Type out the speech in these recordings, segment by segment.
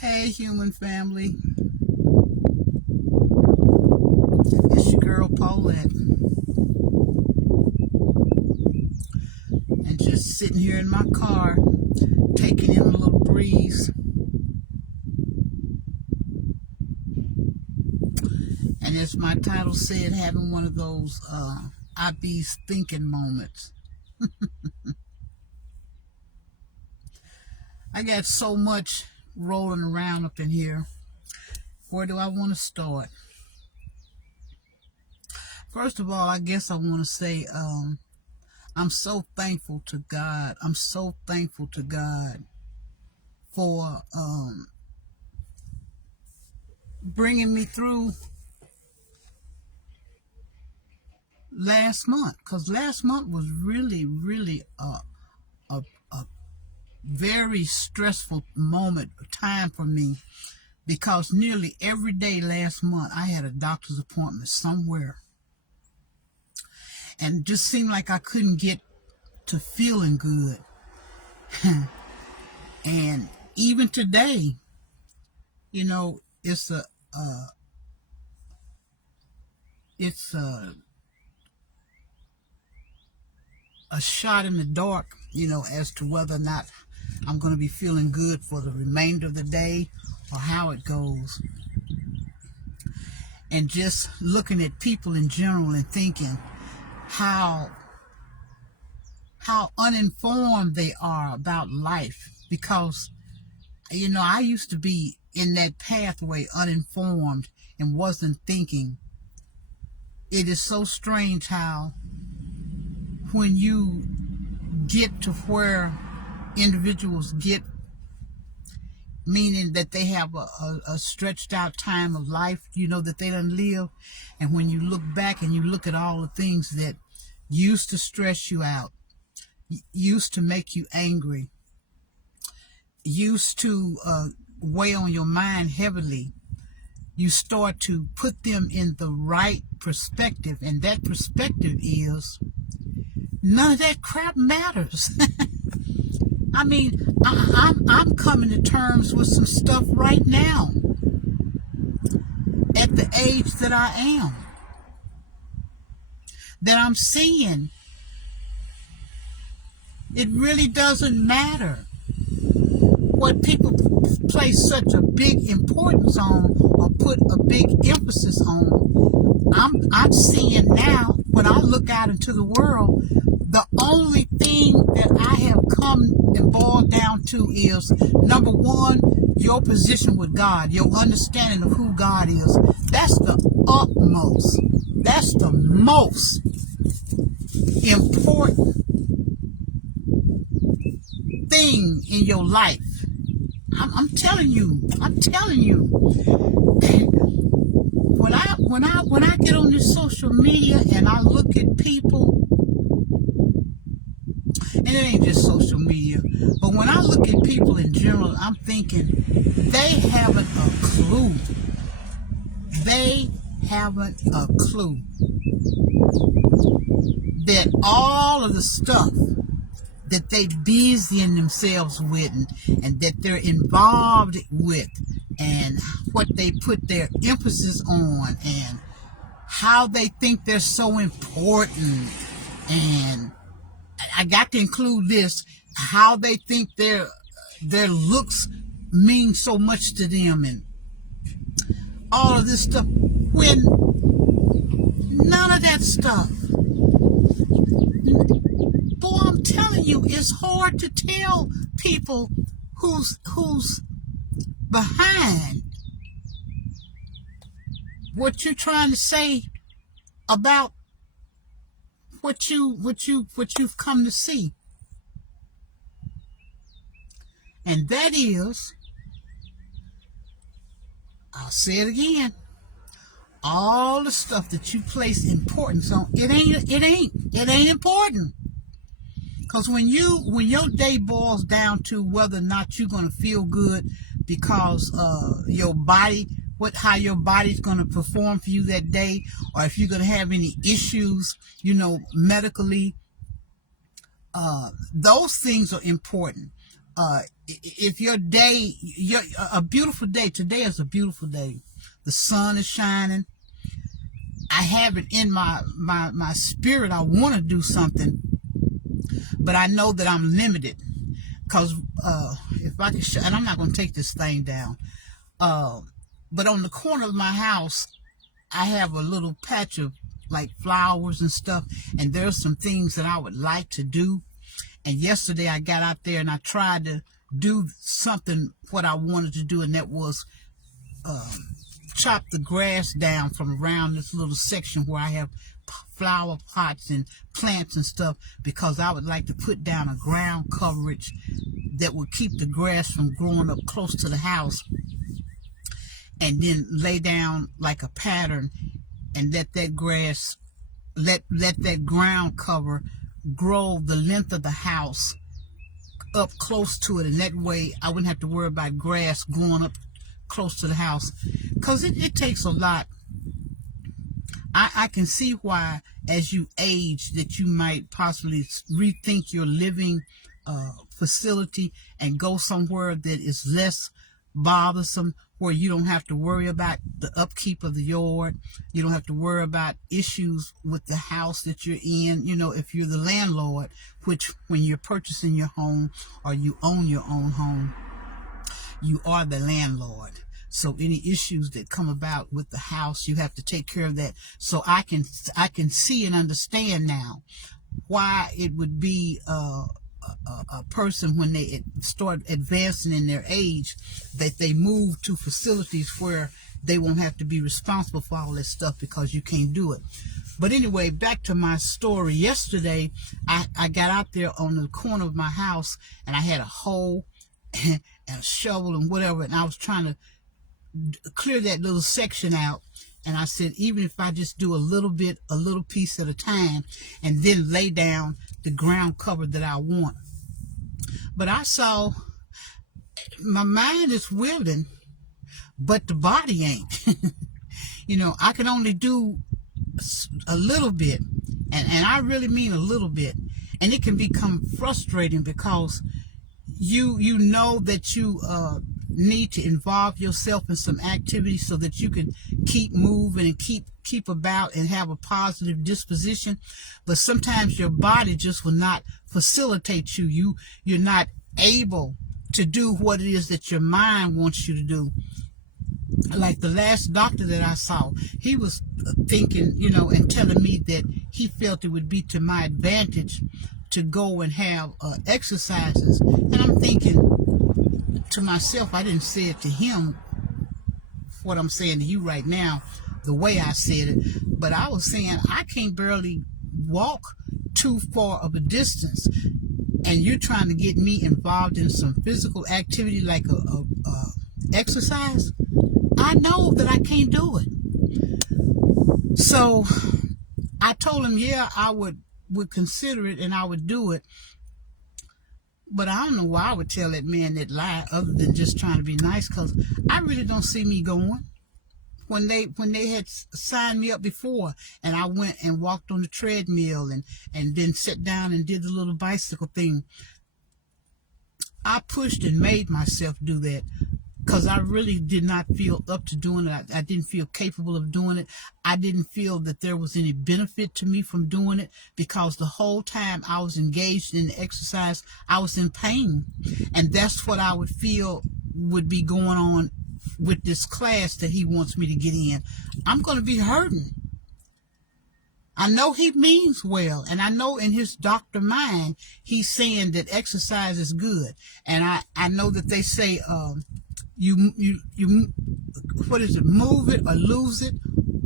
Hey, human family. It's your girl Paulette. And just sitting here in my car, taking in a little breeze. And as my title said, having one of those Bees Thinkin moments. I got so much rolling around up in here. Where do I want to start? First of all, I guess I want to say I'm so thankful to God. I'm so thankful to God for bringing me through last month, because last month was really a very stressful time for me, because nearly every day last month I had a doctor's appointment somewhere, and it just seemed like I couldn't get to feeling good. And even today, it's a shot in the dark, as to whether or not I'm going to be feeling good for the remainder of the day or how it goes. And just looking at people in general and thinking how uninformed they are about life, because I used to be in that pathway, uninformed and wasn't thinking. It is so strange how when you get to where individuals get, meaning that they have a stretched out time of life, that they done live, and when you look back and you look at all the things that used to stress you out, used to make you angry, used to weigh on your mind heavily, you start to put them in the right perspective, and that perspective is none of that crap matters. I mean, I'm coming to terms with some stuff right now at the age that I am, that I'm seeing it really doesn't matter what people place such a big importance on or put a big emphasis on. I'm seeing now, when I look out into the world, the only thing that I have come and boiled down to is, number one, your position with God, your understanding of who God is. That's the utmost, that's the most important thing in your life. I'm telling you. When I get on this social media and I look at people, and it ain't just social media, but when I look at people in general, I'm thinking they haven't a clue. They haven't a clue that all of the stuff that they busying themselves with, and that they're involved with, and what they put their emphasis on, and how they think they're so important, and I got to include this, how they think their looks mean so much to them, and all of this stuff, when none of that stuff. Boy, I'm telling you, it's hard to tell people who's behind what you're trying to say about what you've come to see. And that is, I'll say it again, all the stuff that you place importance on, it ain't important. Because when your day boils down to whether or not you're going to feel good because your body, how your body's going to perform for you that day, or if you're going to have any issues, medically, those things are important. if your day, a beautiful day, today is a beautiful day. The sun is shining. I have it in my spirit. I want to do something, but I know that I'm limited. Because if I can show, and I'm not going to take this thing down, but on the corner of my house, I have a little patch of like flowers and stuff, and there's some things that I would like to do. And yesterday I got out there and I tried to do something what I wanted to do, and that was chop the grass down from around this little section where I have flower pots and plants and stuff, because I would like to put down a ground coverage that would keep the grass from growing up close to the house, and then lay down like a pattern and let that grass, let that ground cover grow the length of the house up close to it, and that way I wouldn't have to worry about grass growing up close to the house, because it takes a lot. I can see why as you age that you might possibly rethink your living facility and go somewhere that is less bothersome, where you don't have to worry about the upkeep of the yard. You don't have to worry about issues with the house that you're in. You know, if you're the landlord, which when you're purchasing your home or you own your own home, you are the landlord. So any issues that come about with the house, you have to take care of that. So I can see and understand now why it would be a person, when they start advancing in their age, that they move to facilities where they won't have to be responsible for all this stuff, because you can't do it. But anyway, back to my story. Yesterday, I got out there on the corner of my house, and I had a hoe and a shovel and whatever, and I was trying to clear that little section out. And I said, even if I just do a little bit, a little piece at a time, and then lay down the ground cover that I want. But I saw my mind is willing, but the body ain't. You know, I can only do a little bit, and I really mean a little bit. And it can become frustrating, because you know that you need to involve yourself in some activity so that you can keep moving and keep about and have a positive disposition. But sometimes your body just will not facilitate you. You're not able to do what it is that your mind wants you to do. Like the last doctor that I saw, he was thinking, you know, and telling me that he felt it would be to my advantage to go and have exercises. And I'm thinking to myself, I didn't say it to him, what I'm saying to you right now, the way I said it, but I was saying I can't barely walk too far of a distance, and you're trying to get me involved in some physical activity like a exercise. I know that I can't do it. So I told him, yeah, I would consider it and I would do it. But I don't know why I would tell that man that lie, other than just trying to be nice, because I really don't see me going. When they had signed me up before, and I went and walked on the treadmill and then sat down and did the little bicycle thing, I pushed and made myself do that, because I really did not feel up to doing it. I didn't feel capable of doing it. I didn't feel that there was any benefit to me from doing it, because the whole time I was engaged in the exercise, I was in pain. And that's what I would feel would be going on with this class that he wants me to get in. I'm going to be hurting. I know he means well, and I know in his doctor mind, he's saying that exercise is good. And I know that they say, you what is it, move it or lose it,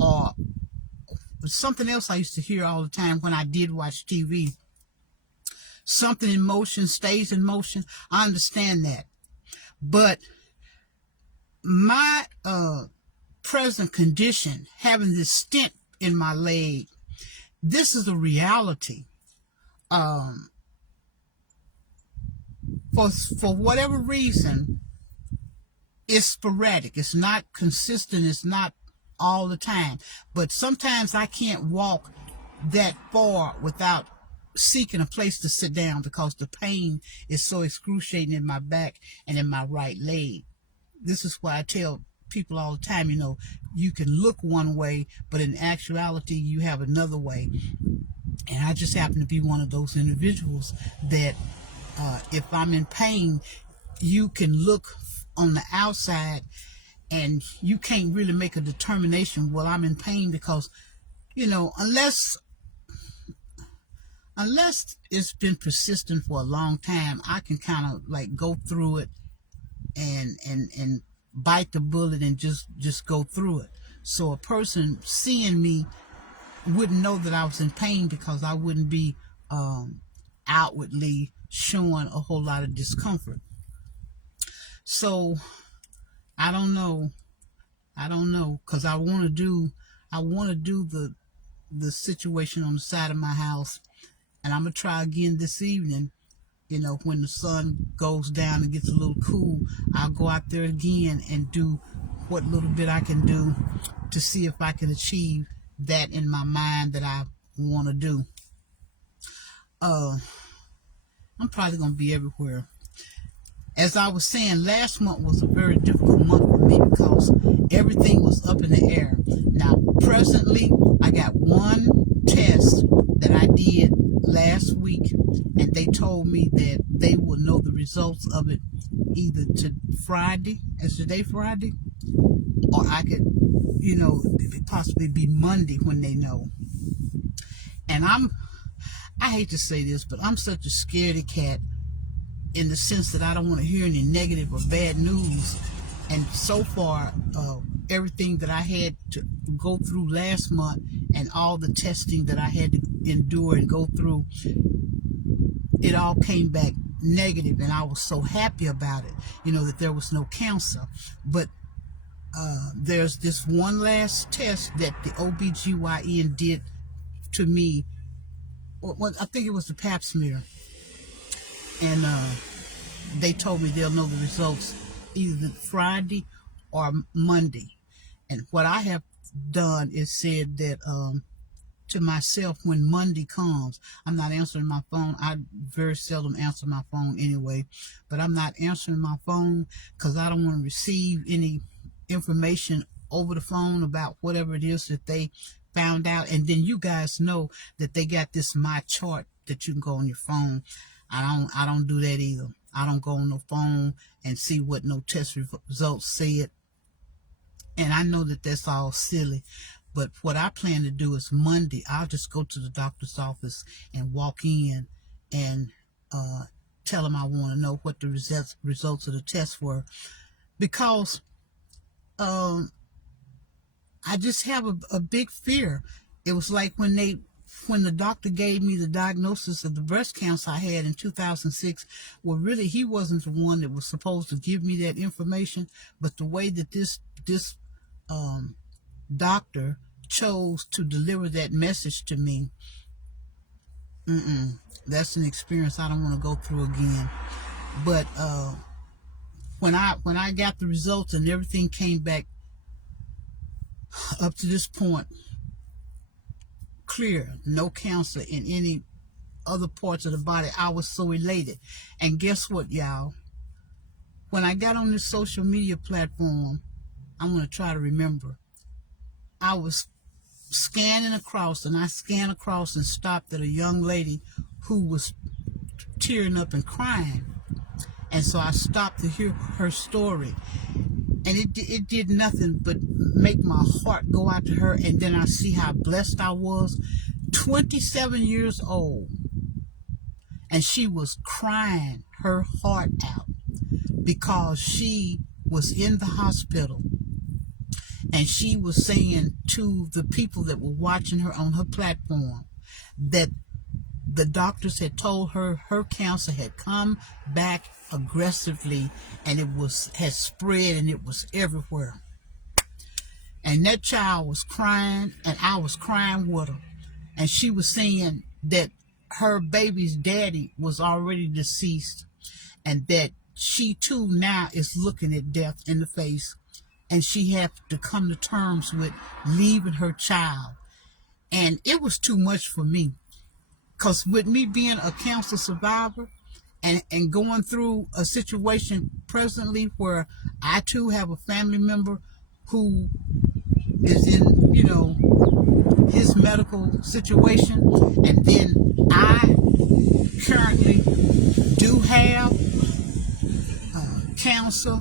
or something else I used to hear all the time when I did watch TV. Something in motion stays in motion. I understand that. But my present condition, having this stent in my leg, this is a reality. For whatever reason, it's sporadic. It's not consistent. It's not all the time. But sometimes I can't walk that far without seeking a place to sit down because the pain is so excruciating in my back and in my right leg. This is why I tell people all the time, you can look one way, but in actuality, you have another way. And I just happen to be one of those individuals that if I'm in pain, you can look on the outside and you can't really make a determination, well, I'm in pain, because, unless it's been persistent for a long time, I can kind of like go through it and bite the bullet and just go through it. So a person seeing me wouldn't know that I was in pain, because I wouldn't be outwardly showing a whole lot of discomfort. So I don't know, because I want to do the situation on the side of my house, and I'm gonna try again this evening. When the sun goes down and gets a little cool, I'll go out there again and do what little bit I can do to see if I can achieve that in my mind that I want to do. I'm probably going to be everywhere. As I was saying, last month was a very difficult month for me because everything was up in the air. Now, presently, I got one test that I did last week, and they told me that they will know the results of it either to Friday, as today Friday, or I could, possibly be Monday when they know. And I hate to say this, but I'm such a scaredy cat in the sense that I don't want to hear any negative or bad news. And so far, everything that I had to go through last month and all the testing that I had to endure and go through, it all came back negative, and I was so happy about it, that there was no cancer. But there's this one last test that the OBGYN did to me. Well, I think it was the pap smear. And they told me they'll know the results either Friday or Monday. And what I have done is said that to myself, when Monday comes, I'm not answering my phone. I very seldom answer my phone anyway, but I'm not answering my phone because I don't want to receive any information over the phone about whatever it is that they found out. And then you guys know that they got this My Chart that you can go on your phone. I don't do that either. I don't go on no phone and see what no test results said. And I know that that's all silly. But what I plan to do is Monday, I'll just go to the doctor's office and walk in and tell them I want to know what the results of the test were. Because I just have a big fear. It was like when the doctor gave me the diagnosis of the breast cancer I had in 2006, well, really, he wasn't the one that was supposed to give me that information, but the way that this doctor chose to deliver that message to me, that's an experience I don't want to go through again. But when I got the results and everything came back up to this point clear, no cancer in any other parts of the body, I was so elated. And guess what, y'all? When I got on this social media platform, I'm going to try to remember, I was scanning across, and I scanned across and stopped at a young lady who was tearing up and crying. And so I stopped to hear her story. And it did nothing but make my heart go out to her. And then I see how blessed I was. 27 years old. And she was crying her heart out because she was in the hospital. And she was saying to the people that were watching her on her platform that the doctors had told her her cancer had come back aggressively, and it had spread, and it was everywhere. And that child was crying, and I was crying with her. And she was saying that her baby's daddy was already deceased, and that she too now is looking at death in the face, and she had to come to terms with leaving her child. And it was too much for me, Because with me being a cancer survivor and going through a situation presently where I too have a family member who is in, his medical situation, and then I currently do have cancer.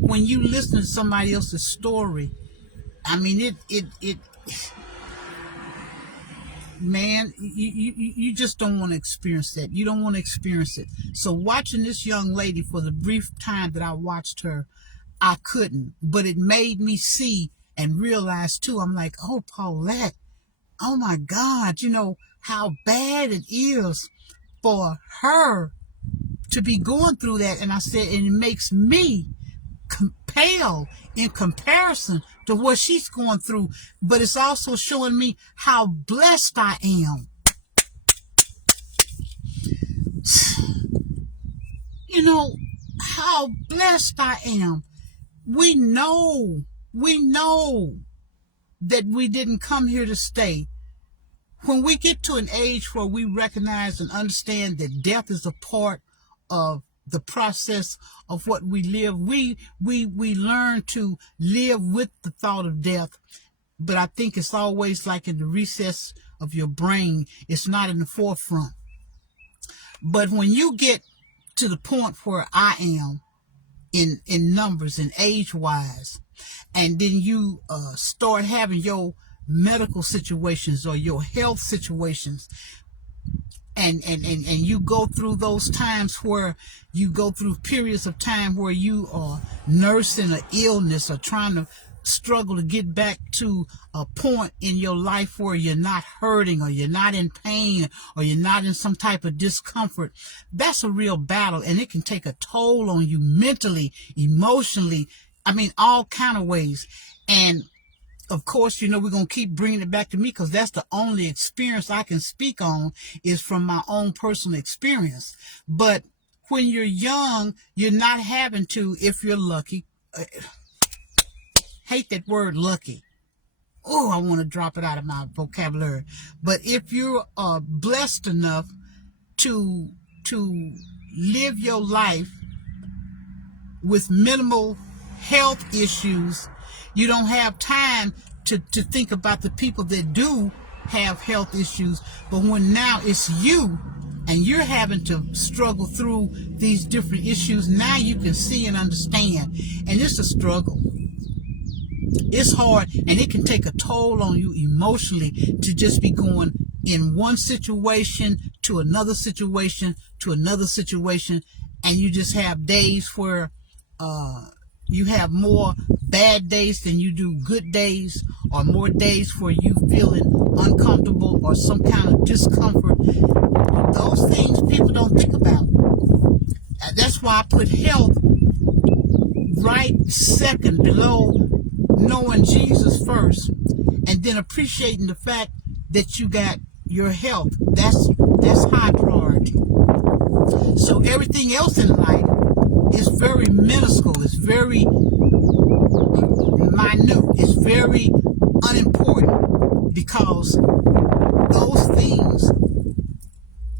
When you listen to somebody else's story, I mean, it man, you just don't want to experience that. You don't want to experience it. So watching this young lady, for the brief time that I watched her, I couldn't. But it made me see and realize too. I'm like, oh, Paulette, oh my God, how bad it is for her to be going through that. And I said, and it makes me pale in comparison to what she's going through, but it's also showing me how blessed I am. How blessed I am. We know that we didn't come here to stay. When we get to an age where we recognize and understand that death is a part of the process of what we live, we learn to live with the thought of death. But I think it's always like in the recess of your brain. It's not in the forefront. But when you get to the point where I am in numbers and age-wise, and then you start having your medical situations or your health situations, and you go through those times where you go through periods of time where you are nursing an illness or trying to struggle to get back to a point in your life where you're not hurting or you're not in pain or you're not in some type of discomfort. That's a real battle, and it can take a toll on you mentally, emotionally, all kind of ways. And of course, we're going to keep bringing it back to me because that's the only experience I can speak on, is from my own personal experience. But when you're young, you're not having to, if you're lucky. Hate that word lucky. Oh, I want to drop it out of my vocabulary. But if you're blessed enough to live your life with minimal health issues, you don't have time to think about the people that do have health issues. But when now it's you and you're having to struggle through these different issues, now you can see and understand. And it's a struggle. It's hard, and it can take a toll on you emotionally to just be going in one situation to another situation to another situation, and you just have days where you have more bad days than you do good days, or more days where you feeling uncomfortable or some kind of discomfort. Those things people don't think about. That's why I put health right second below knowing Jesus first, and then appreciating the fact that you got your health. That's high priority. So everything else in life is very minuscule. It's very minute. It's very unimportant, because those things,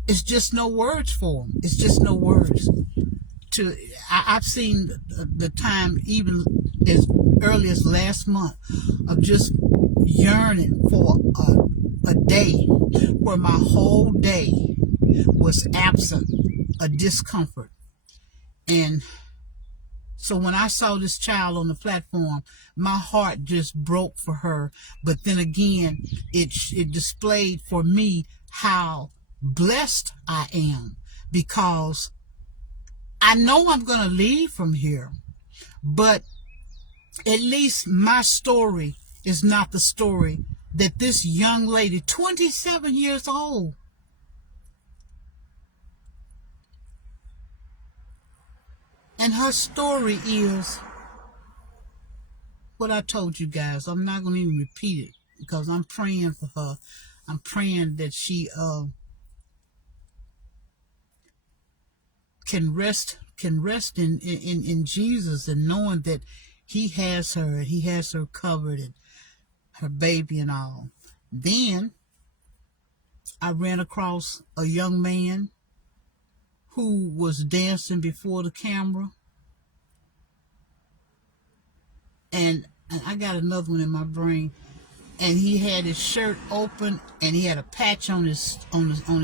it's just no words for them. It's just no words. I've seen the time, even as early as last month, of just yearning for a day where my whole day was absent a discomfort. And so when I saw this child on the platform, my heart just broke for her. But then again, it displayed for me how blessed I am, because I know I'm going to leave from here, but at least my story is not the story that this young lady, 27 years old, and her story is what I told you guys. I'm not going to even repeat it, because I'm praying for her. I'm praying that she can rest in Jesus, and knowing that he has her covered, and her baby and all. Then I ran across a young man who was dancing before the camera. And I got another one in my brain. And he had his shirt open and he had a patch on his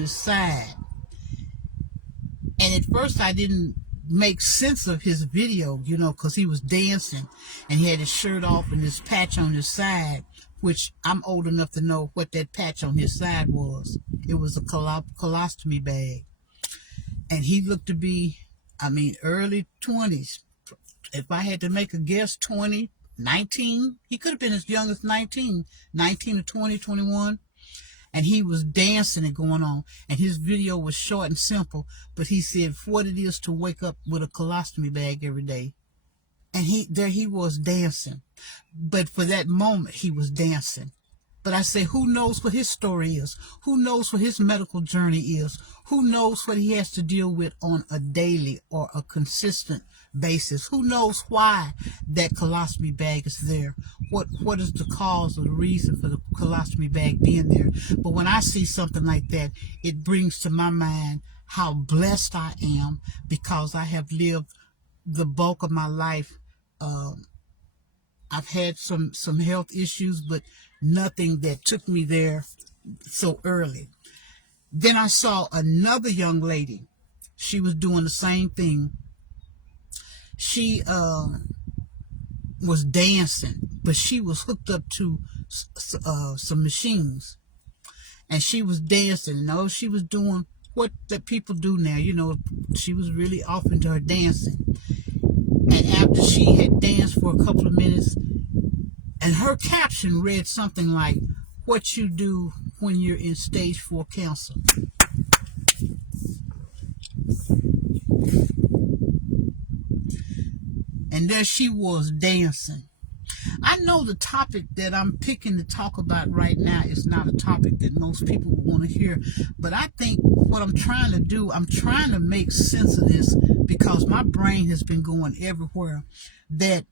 side. And at first I didn't make sense of his video, you know, because he was dancing and he had his shirt off and this patch on his side, which I'm old enough to know what that patch on his side was. It was a colostomy bag. And he looked to be, I mean, early 20s. If I had to make a guess, 20, 19. He could have been as young as 19 to 20, 21. And he was dancing and going on. And his video was short and simple. But he said what it is to wake up with a colostomy bag every day. And there he was dancing. But for that moment, he was dancing. But I say, who knows what his story is? Who knows what his medical journey is? Who knows what he has to deal with on a daily or a consistent basis? Who knows why that colostomy bag is there? What is the cause or the reason for the colostomy bag being there? But when I see something like that, it brings to my mind how blessed I am because I have lived the bulk of my life. I've had some health issues, but nothing that took me there so early. Then I saw another young lady. She was doing the same thing. She was dancing, but she was hooked up to some machines. And she was dancing. And all she was doing what that people do now. You know, she was really off into her dancing. And after she had danced for a couple of minutes, and her caption read something like, what you do when you're in stage 4 cancer. And there she was dancing. I know the topic that I'm picking to talk about right now is not a topic that most people want to hear. But I think what I'm trying to do, I'm trying to make sense of this because my brain has been going everywhere. That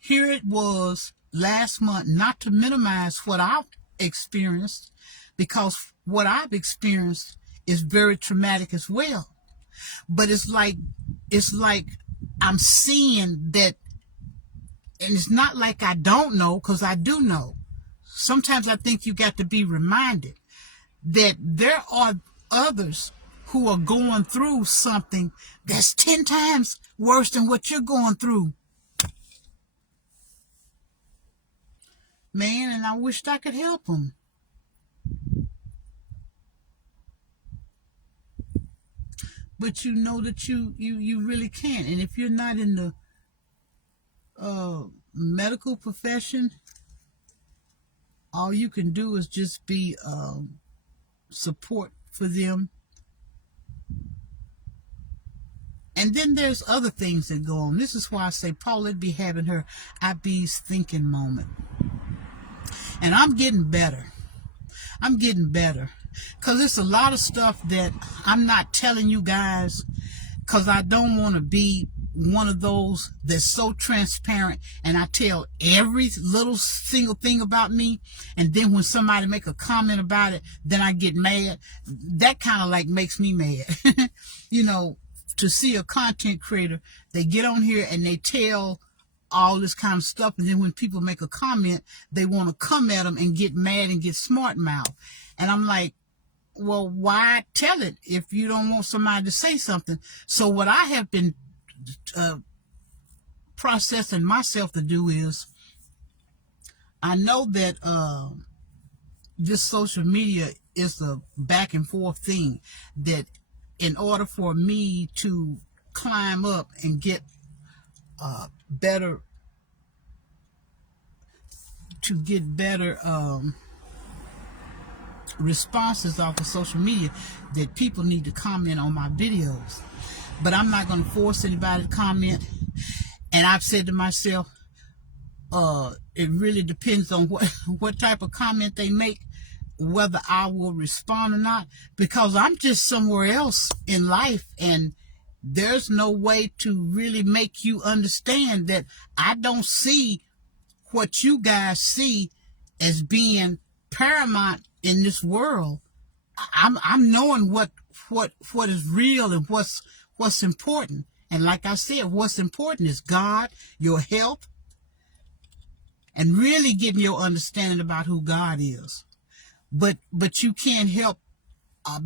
here it was last month, not to minimize what I've experienced, because what I've experienced is very traumatic as well. But it's like I'm seeing that, and it's not like I don't know, because I do know. Sometimes I think you got to be reminded that there are others who are going through something that's 10 times worse than what you're going through. Man, and I wished I could help them. But you know that you really can't. And if you're not in the medical profession, all you can do is just be support for them. And then there's other things that go on. This is why I say Paulette be having her Bees Thinkin moment. And I'm getting better. I'm getting better. Because it's a lot of stuff that I'm not telling you guys, because I don't want to be one of those that's so transparent and I tell every little single thing about me, and then when somebody make a comment about it, then I get mad. That kind of like makes me mad. You know, to see a content creator, they get on here and they tell all this kind of stuff, and then when people make a comment, they want to come at them and get mad and get smart mouth. And I'm like, well, why tell it if you don't want somebody to say something? So what I have been processing myself to do is, I know that this social media is a back and forth thing, that in order for me to climb up and get better responses off of social media, that people need to comment on my videos. But I'm not going to force anybody to comment. And I've said to myself, it really depends on what type of comment they make, whether I will respond or not, because I'm just somewhere else in life, and there's no way to really make you understand that I don't see what you guys see as being paramount in this world I'm knowing what is real and what's important. And like I said, what's important is God, your health, and really getting your understanding about who God is. But you can't help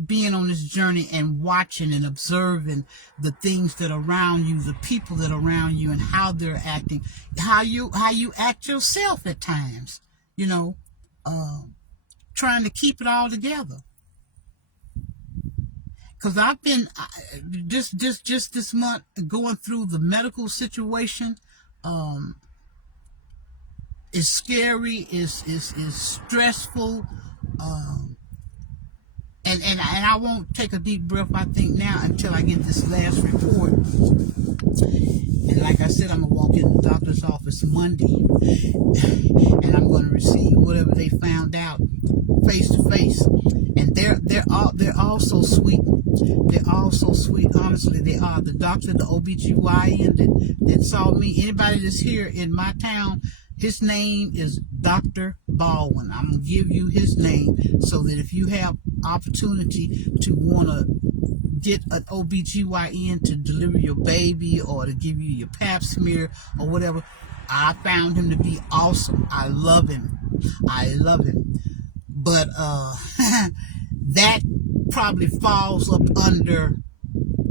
being on this journey and watching and observing the things that are around you, the people that are around you, and how they're acting, how you act yourself at times. You know, trying to keep it all together. Because I've been just this month going through the medical situation. It's scary. Is stressful. And I won't take a deep breath, I think, now until I get this last report. And like I said, I'm going to walk in the doctor's office Monday, and I'm going to receive whatever they found out face to face. And they're all so sweet. They're all so sweet. Honestly, they are. The doctor, the OBGYN that saw me, anybody that's here in my town, his name is Dr. Baldwin. I'm going to give you his name so that if you have opportunity to want to get an OBGYN to deliver your baby or to give you your pap smear or whatever, I found him to be awesome. I love him. But that probably falls up under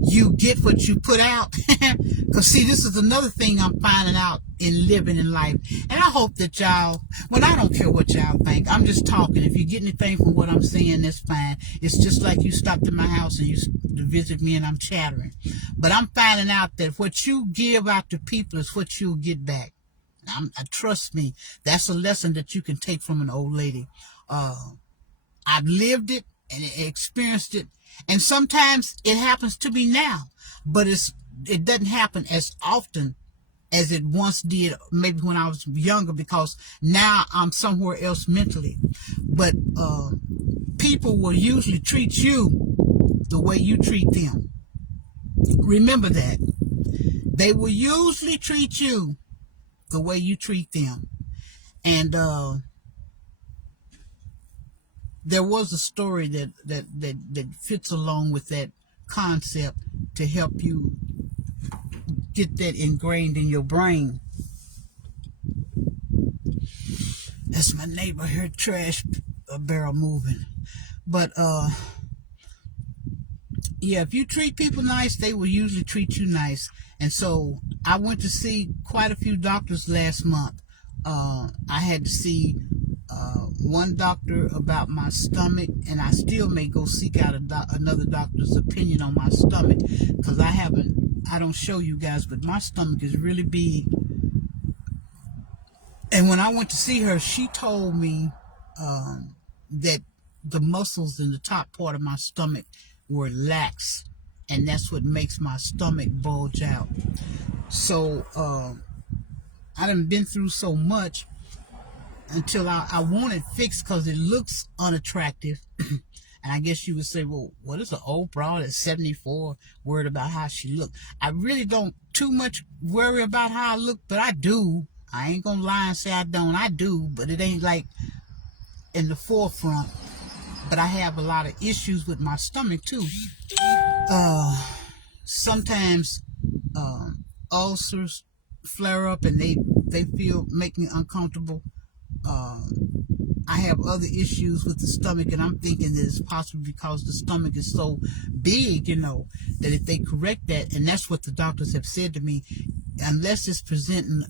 you get what you put out. Because see, this is another thing I'm finding out in living in life. And I hope that y'all, well, I don't care what y'all think. I'm just talking. If you get anything from what I'm saying, that's fine. It's just like you stopped at my house and you to visit me and I'm chattering. But I'm finding out that what you give out to people is what you'll get back. Trust me, that's a lesson that you can take from an old lady. I've lived it and experienced it. And sometimes it happens to me now, but it doesn't happen as often as it once did, maybe when I was younger, because now I'm somewhere else mentally. But people will usually treat you the way you treat them. Remember that. They will usually treat you the way you treat them. And there was a story that fits along with that concept to help you get that ingrained in your brain. That's my neighbor here, trash barrel moving. But yeah, if you treat people nice, they will usually treat you nice. And so I went to see quite a few doctors last month. I had to see one doctor about my stomach, and I still may go seek out another doctor's opinion on my stomach, because I don't show you guys, but my stomach is really big. And when I went to see her, she told me that the muscles in the top part of my stomach were lax, and that's what makes my stomach bulge out. So I done been through so much until I want it fixed, because it looks unattractive. And I guess you would say, well, what is an old broad at 74 worried about how she look? I really don't too much worry about how I look, but I do. I ain't gonna lie and say I don't. I do, but it ain't like in the forefront. But I have a lot of issues with my stomach too. Sometimes ulcers flare up and they make me uncomfortable. I have other issues with the stomach, and I'm thinking that it's possibly because the stomach is so big, that if they correct that, and that's what the doctors have said to me, unless it's presenting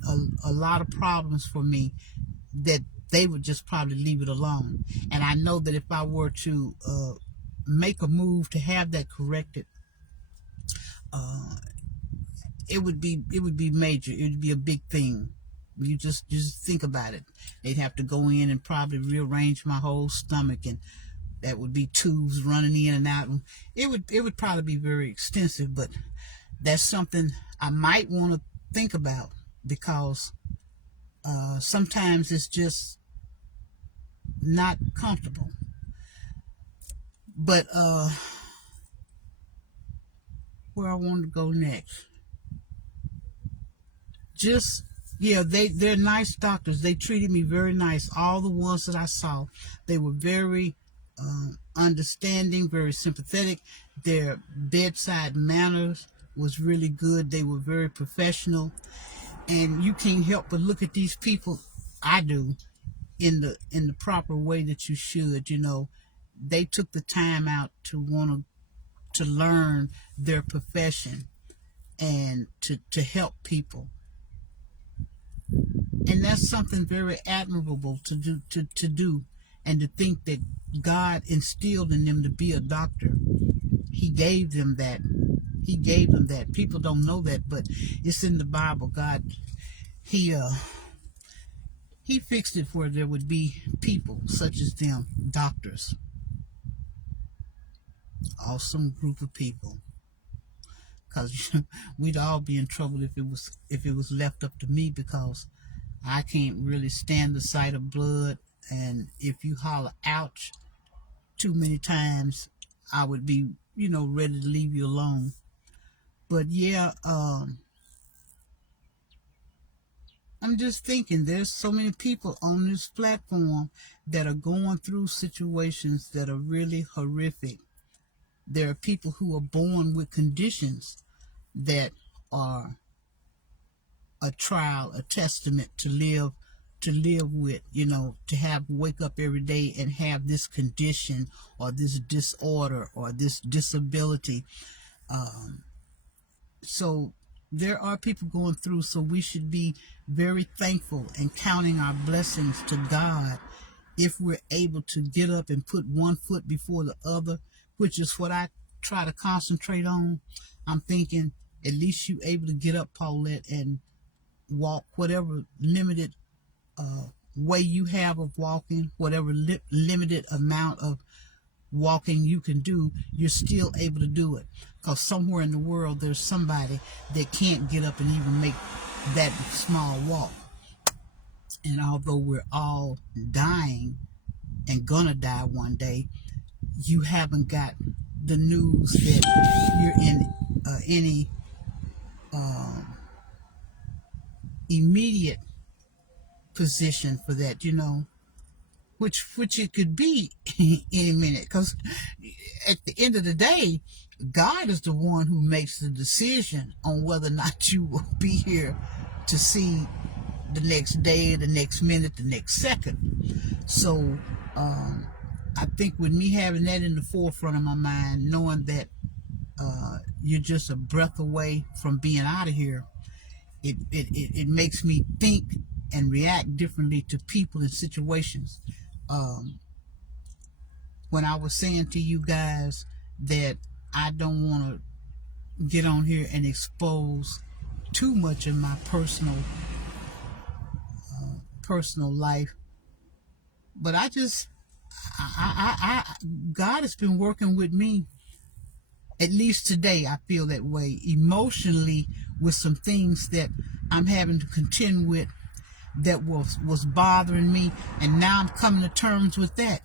a lot of problems for me, that they would just probably leave it alone. And I know that if I were to make a move to have that corrected, it would be major. It would be a big thing. You just think about it. They'd have to go in and probably rearrange my whole stomach, and that would be tubes running in and out. It would probably be very extensive, but that's something I might want to think about, because sometimes it's just not comfortable. But where I want to go next, they're nice doctors. They treated me very nice. All the ones that I saw, they were very understanding, very sympathetic. Their bedside manners was really good. They were very professional, and you can't help but look at these people. I do, in the proper way that you should. They took the time out to want to learn their profession and to help people, and that's something very admirable to do, and to think that God instilled in them to be a doctor. He gave them that. People don't know that, but it's in the Bible. God, he fixed it where there would be people such as them, doctors. Awesome group of people. Because we'd all be in trouble if it was left up to me, because I can't really stand the sight of blood, and if you holler ouch too many times, I would be ready to leave you alone. But yeah, I'm just thinking there's so many people on this platform that are going through situations that are really horrific. There are people who are born with conditions that are a trial, a testament to live with, to wake up every day and have this condition or this disorder or this disability. So there are people going through, so we should be very thankful and counting our blessings to God if we're able to get up and put one foot before the other, which is what I try to concentrate on. I'm thinking at least you able to get up, Paulette, and walk whatever limited way you have of walking, whatever limited amount of walking you can do, you're still able to do it. Because somewhere in the world there's somebody that can't get up and even make that small walk. And although we're all dying and gonna die one day, you haven't got the news that you're in any immediate position for that, which it could be any minute, because at the end of the day, God is the one who makes the decision on whether or not you will be here to see the next day, the next minute, the next second. So I think with me having that in the forefront of my mind, knowing that you're just a breath away from being out of here, it makes me think and react differently to people and situations. When I was saying to you guys that I don't want to get on here and expose too much of my personal life, but God has been working with me. At least today, I feel that way emotionally with some things that I'm having to contend with that was bothering me, and now I'm coming to terms with that.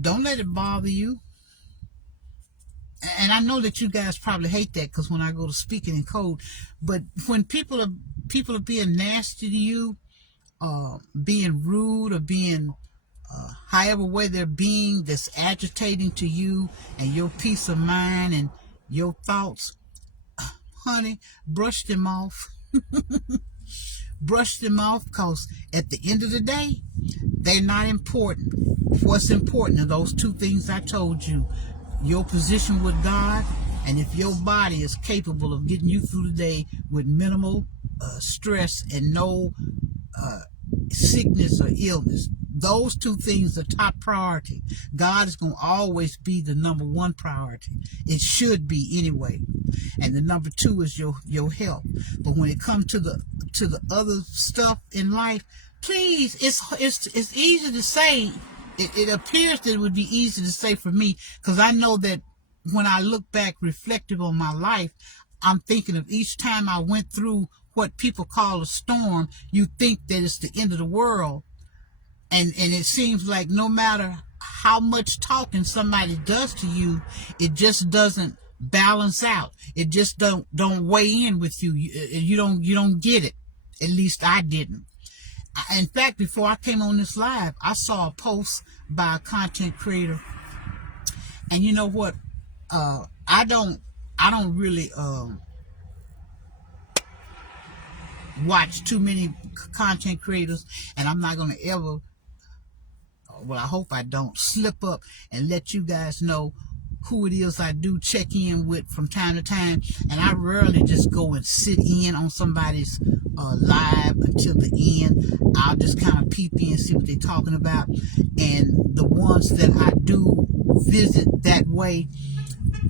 Don't let it bother you. And I know that you guys probably hate that, because when I go to speaking in code, but when people are being nasty to you, being rude, or being however way they're being, that's agitating to you and your peace of mind and your thoughts, honey, brush them off. Brush them off, because at the end of the day, they're not important. What's important are those two things I told you: your position with God, and if your body is capable of getting you through the day with minimal stress and no sickness or illness. Those two things are top priority. God is going to always be the number one priority. It should be anyway. And the number two is your health. But when it comes to the other stuff in life, please, it's easy to say. It appears that it would be easy to say for me, because I know that when I look back reflective on my life, I'm thinking of each time I went through what people call a storm. You think that it's the end of the world, and it seems like no matter how much talking somebody does to you, it just doesn't balance out. It just don't weigh in with you. You don't get it. At least I didn't. In fact, before I came on this live, I saw a post by a content creator, and you know what? I don't really watch too many content creators, and I'm not gonna ever. Well, I hope I don't slip up and let you guys know who it is I do check in with from time to time, and I rarely just go and sit in on somebody's live until the end. I'll just kind of peep in, see what they're talking about, and the ones that I do visit that way,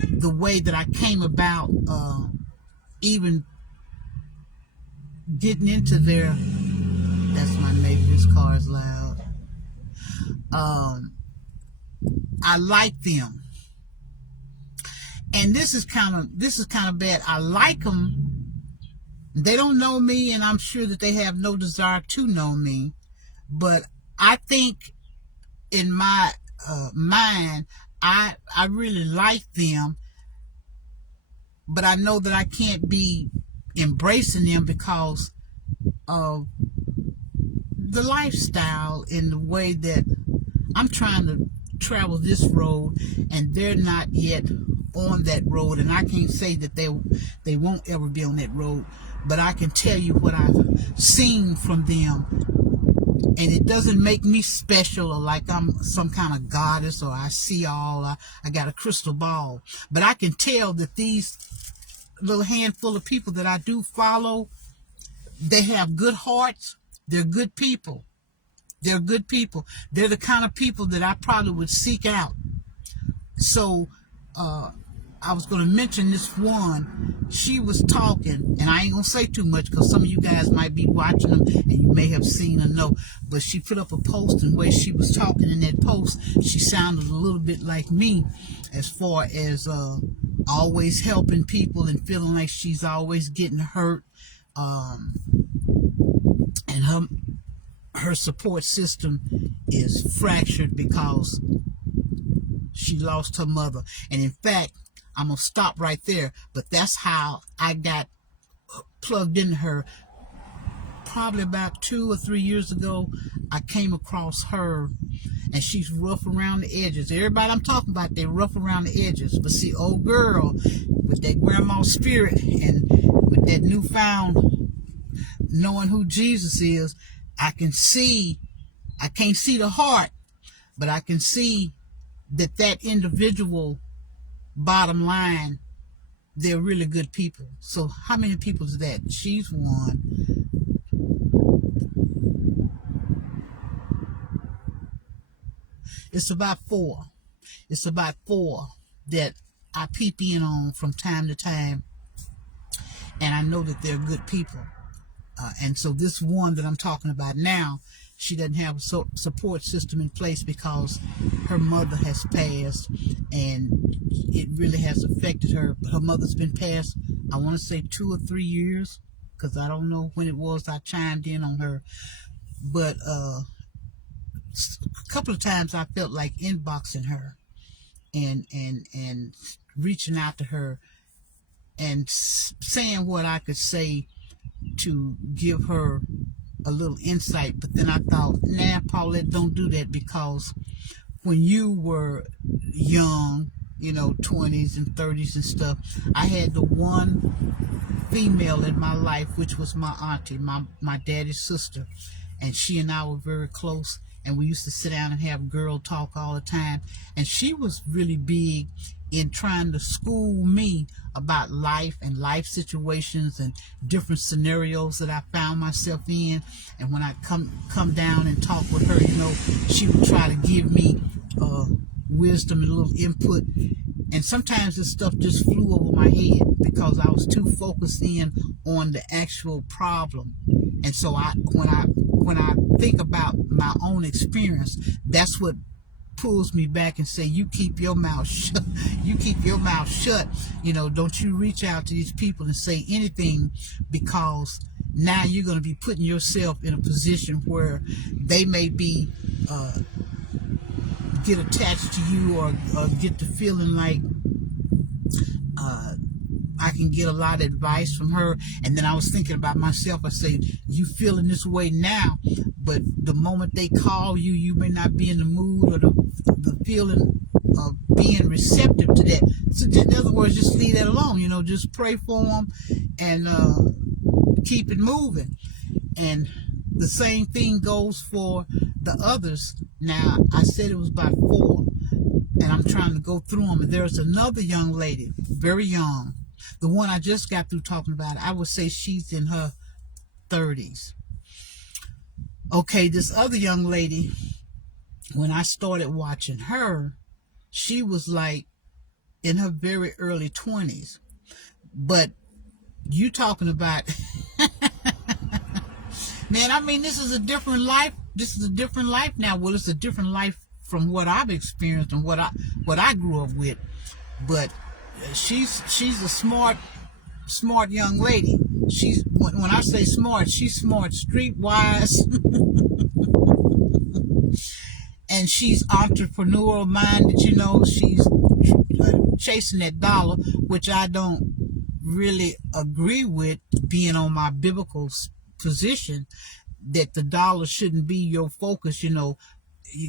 the way that I came about even getting into their, that's my neighbor's car is loud. I like them, and this is kind of bad. I like them. They don't know me, and I'm sure that they have no desire to know me. But I think in my mind, I really like them. But I know that I can't be embracing them because of the lifestyle and the way that I'm trying to travel this road, and they're not yet on that road. And I can't say that they won't ever be on that road, but I can tell you what I've seen from them, and it doesn't make me special or like I'm some kind of goddess or I see all. I got a crystal ball, but I can tell that these little handful of people that I do follow, they have good hearts. They're good people. They're good people. They're the kind of people that I probably would seek out. So I was going to mention this one. She was talking, and I ain't going to say too much because some of you guys might be watching them and you may have seen or know, but she put up a post, and the way she was talking in that post, she sounded a little bit like me as far as always helping people and feeling like she's always getting hurt, and her support system is fractured because she lost her mother. And in fact, I'm going to stop right there, but that's how I got plugged into her. Probably about 2 or 3 years ago, I came across her, and she's rough around the edges. Everybody I'm talking about, they're rough around the edges. But see, old girl with that grandma spirit and with that newfound knowing who Jesus is, I can't see the heart, but I can see that individual, bottom line, they're really good people. So how many people is that? She's one. It's about four. It's about four that I peep in on from time to time, and I know that they're good people. And so this one that I'm talking about now, she doesn't have a support system in place because her mother has passed, and it really has affected her. Her mother's been passed, I want to say 2 or 3 years, because I don't know when it was I chimed in on her. But a couple of times I felt like inboxing her and reaching out to her and saying what I could say to give her a little insight. But then I thought, nah, Paulette, don't do that, because when you were young, 20s and 30s and stuff, I had the one female in my life, which was my auntie, my daddy's sister, and she and I were very close, and we used to sit down and have girl talk all the time, and she was really big in trying to school me about life and life situations and different scenarios that I found myself in. And when I come down and talk with her, she would try to give me wisdom and a little input. And sometimes this stuff just flew over my head because I was too focused in on the actual problem. And so when I think about my own experience, that's what pulls me back and say, you keep your mouth shut. You keep your mouth shut. Don't you reach out to these people and say anything, because now you're going to be putting yourself in a position where they may be get attached to you or get the feeling like I can get a lot of advice from her. And then I was thinking about myself. I say, you feeling this way now, but the moment they call you, you may not be in the mood or the feeling of being receptive to that. So in other words, just leave that alone. Just pray for them and keep it moving. And the same thing goes for the others. Now, I said it was about 4, and I'm trying to go through them. And there's another young lady, very young. The one I just got through talking about, I would say she's in her 30s. Okay, this other young lady, when I started watching her, she was like in her very early 20s. But you talking about... Man, I mean, this is a different life. This is a different life now. Well, it's a different life from what I've experienced and what I grew up with. But she's a smart young lady. She's, when I say smart, she's smart, streetwise, and she's entrepreneurial minded. She's chasing that dollar, which I don't really agree with, being on my biblical position that the dollar shouldn't be your focus. You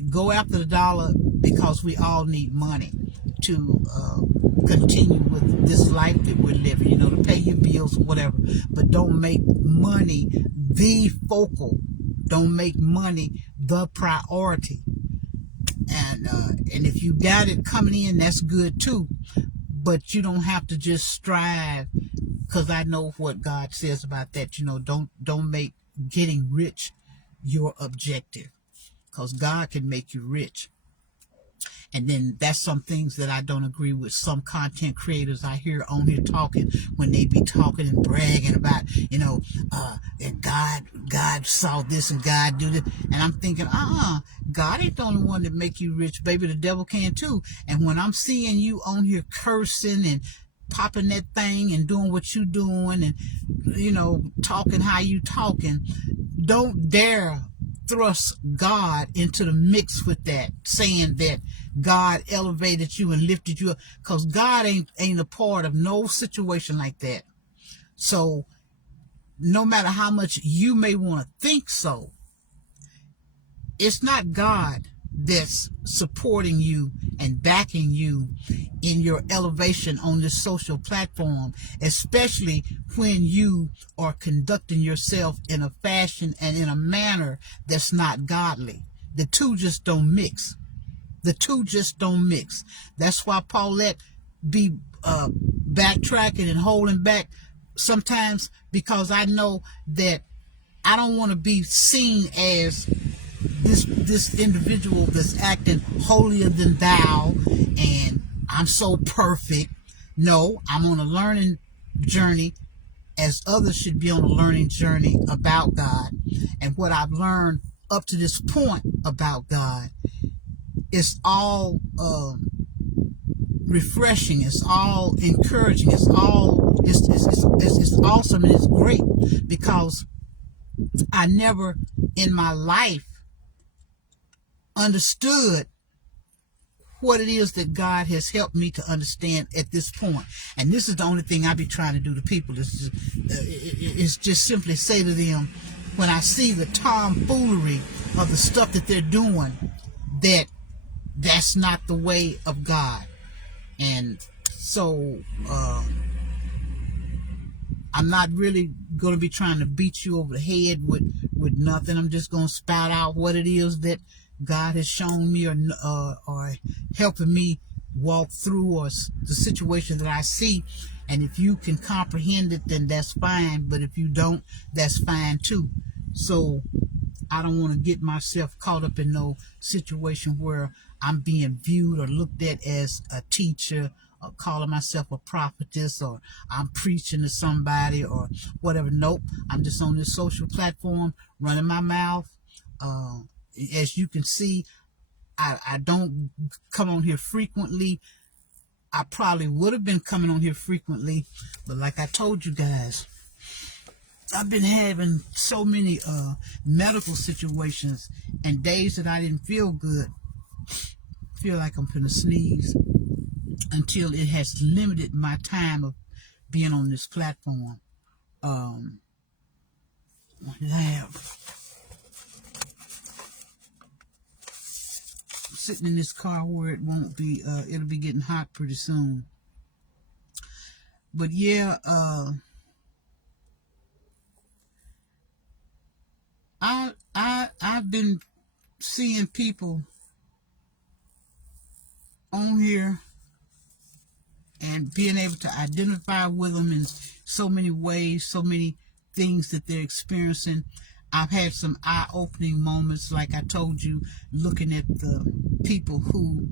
go after the dollar because we all need money to continue with this life that we're living, to pay your bills or whatever. But don't make money the focal. Don't make money the priority. And if you got it coming in, that's good too. But you don't have to just strive, because I know what God says about that. Don't make getting rich your objective, because God can make you rich. And then that's some things that I don't agree with some content creators I hear on here talking, when they be talking and bragging about, and God saw this and God do this. And I'm thinking, God ain't the only one that make you rich, baby. The devil can too. And when I'm seeing you on here cursing and popping that thing and doing what you doing and, talking how you talking, don't dare thrust God into the mix with that, saying that God elevated you and lifted you up, because God ain't a part of no situation like that. So no matter how much you may want to think so, it's not God that's supporting you and backing you in your elevation on this social platform, especially when you are conducting yourself in a fashion and in a manner that's not godly. The two just don't mix. The two just don't mix. That's why Paulette be backtracking and holding back sometimes, because I know that I don't want to be seen as this individual that's acting holier than thou and I'm so perfect. No, I'm on a learning journey, as others should be on a learning journey about God. And what I've learned up to this point about God is all refreshing. It's all encouraging. It's awesome, and it's great, because I never in my life understood what it is that God has helped me to understand at this point. And this is the only thing I be trying to do to people, is just simply say to them, when I see the tomfoolery of the stuff that they're doing, that's not the way of God. And so I'm not really going to be trying to beat you over the head with nothing. I'm just going to spout out what it is that God has shown me, or helping me walk through, or the situation that I see. And if you can comprehend it, then that's fine. But if you don't, that's fine too. So I don't want to get myself caught up in no situation where I'm being viewed or looked at as a teacher, or calling myself a prophetess, or I'm preaching to somebody or whatever. Nope. I'm just on this social platform running my mouth. As you can see, I don't come on here frequently. I probably would have been coming on here frequently, but like I told you guys, I've been having so many medical situations, and days that I didn't feel good, feel like I'm gonna sneeze, until it has limited my time of being on this platform. I have sitting in this car where it won't be, it'll be getting hot pretty soon. But yeah, I've been seeing people on here and being able to identify with them in so many ways, so many things that they're experiencing. I've had some eye-opening moments, like I told you, looking at the people who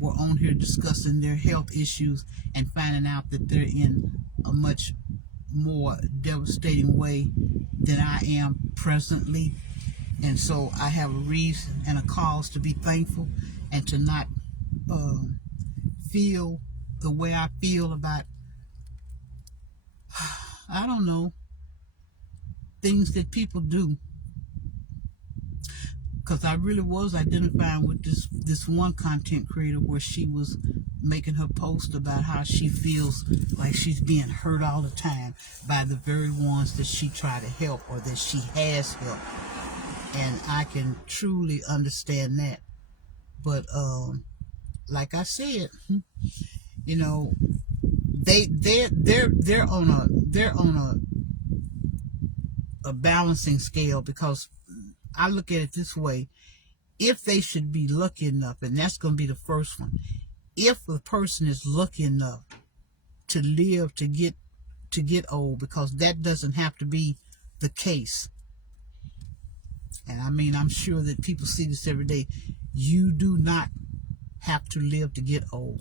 were on here discussing their health issues and finding out that they're in a much more devastating way than I am presently. And so I have a reason and a cause to be thankful and to not feel the way I feel about, I don't know, things that people do. Because I really was identifying with this one content creator where she was making her post about how she feels like she's being hurt all the time by the very ones that she tried to help or that she has helped. And I can truly understand that. But like I said, you know, they're on a balancing scale, because I look at it this way: if they should be lucky enough, and that's going to be the first one, if the person is lucky enough to live to get old, because that doesn't have to be the case. And I mean, I'm sure that people see this every day. You do not have to live to get old,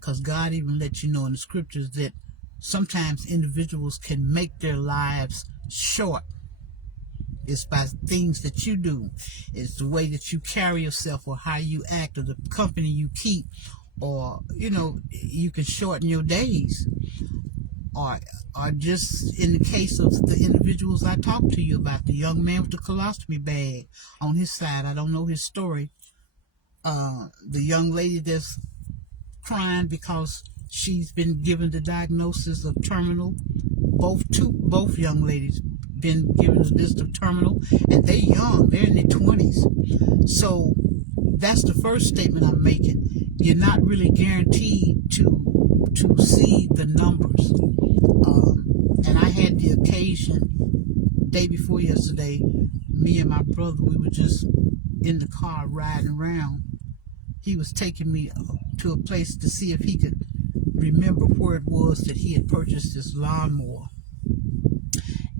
because God even let you know in the scriptures that sometimes individuals can make their lives short. It's by things that you do. It's the way that you carry yourself, or how you act, or the company you keep, or, you know, you can shorten your days. Or just in the case of the individuals I talked to you about, the young man with the colostomy bag on his side, I don't know his story. The young lady that's crying because she's been given the diagnosis of terminal. Both young ladies been given a list of terminal, and they're young, they're in their 20s. So that's the first statement I'm making. You're not really guaranteed to see the numbers. And I had the occasion, day before yesterday, me and my brother, we were just in the car riding around. He was taking me to a place to see if he could remember where it was that he had purchased this lawnmower.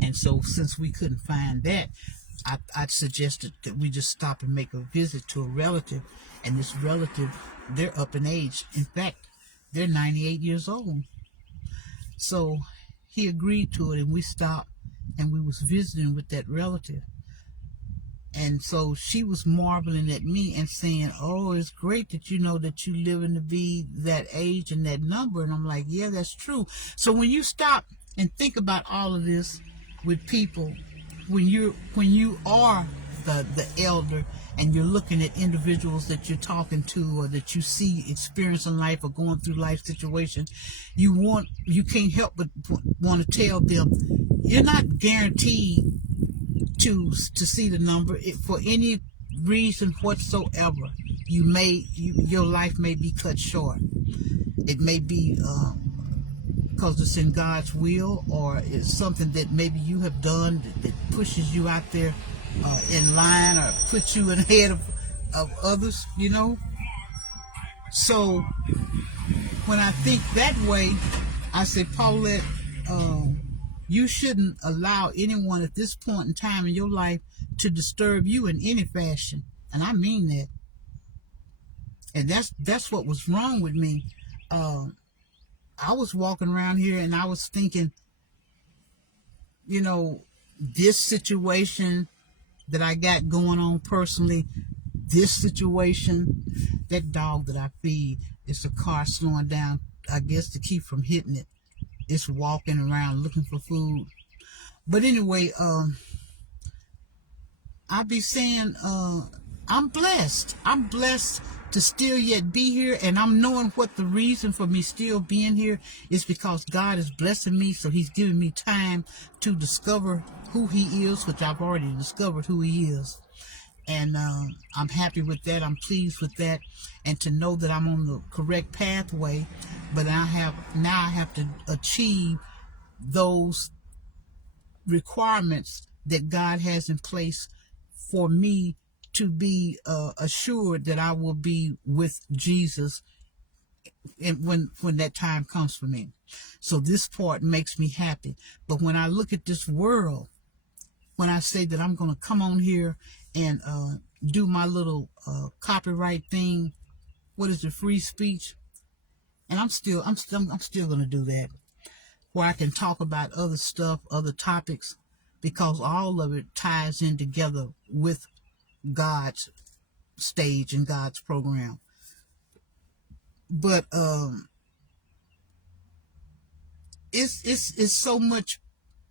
And so since we couldn't find that, I suggested that we just stop and make a visit to a relative. And this relative, they're up in age. In fact, they're 98 years old. So he agreed to it, and we stopped, and we was visiting with that relative. And so she was marveling at me and saying, oh, it's great that you know that you living to be that age and that number. And I'm like, yeah, that's true. So when you stop and think about all of this with people, when you are the elder and you're looking at individuals that you're talking to, or that you see experiencing life or going through life situations, you can't help but want to tell them, you're not guaranteed to see the number. For any reason whatsoever, your life may be cut short. It may be because it's in God's will, or it's something that maybe you have done that pushes you out there in line, or puts you ahead of others, you know. So when I think that way, I say, Paulette, you shouldn't allow anyone at this point in time in your life to disturb you in any fashion. And I mean that. And that's what was wrong with me. I was walking around here and I was thinking, you know, this situation that I got going on personally, this situation, that dog that I feed, it's a car slowing down, I guess to keep from hitting it. It's walking around looking for food. But anyway, I be saying, I'm blessed. I'm blessed to still yet be here, and I'm knowing what the reason for me still being here is because God is blessing me, so he's giving me time to discover who he is, which I've already discovered who he is. And I'm happy with that. I'm pleased with that, and to know that I'm on the correct pathway. But now I have to achieve those requirements that God has in place for me to be assured that I will be with Jesus and when that time comes for me. So this part makes me happy. But when I look at this world, when I say that I'm going to come on here and do my little copyright thing, what is it, free speech? And I'm still going to do that, where I can talk about other stuff, other topics, because all of it ties in together with God's stage and God's program. But it's so much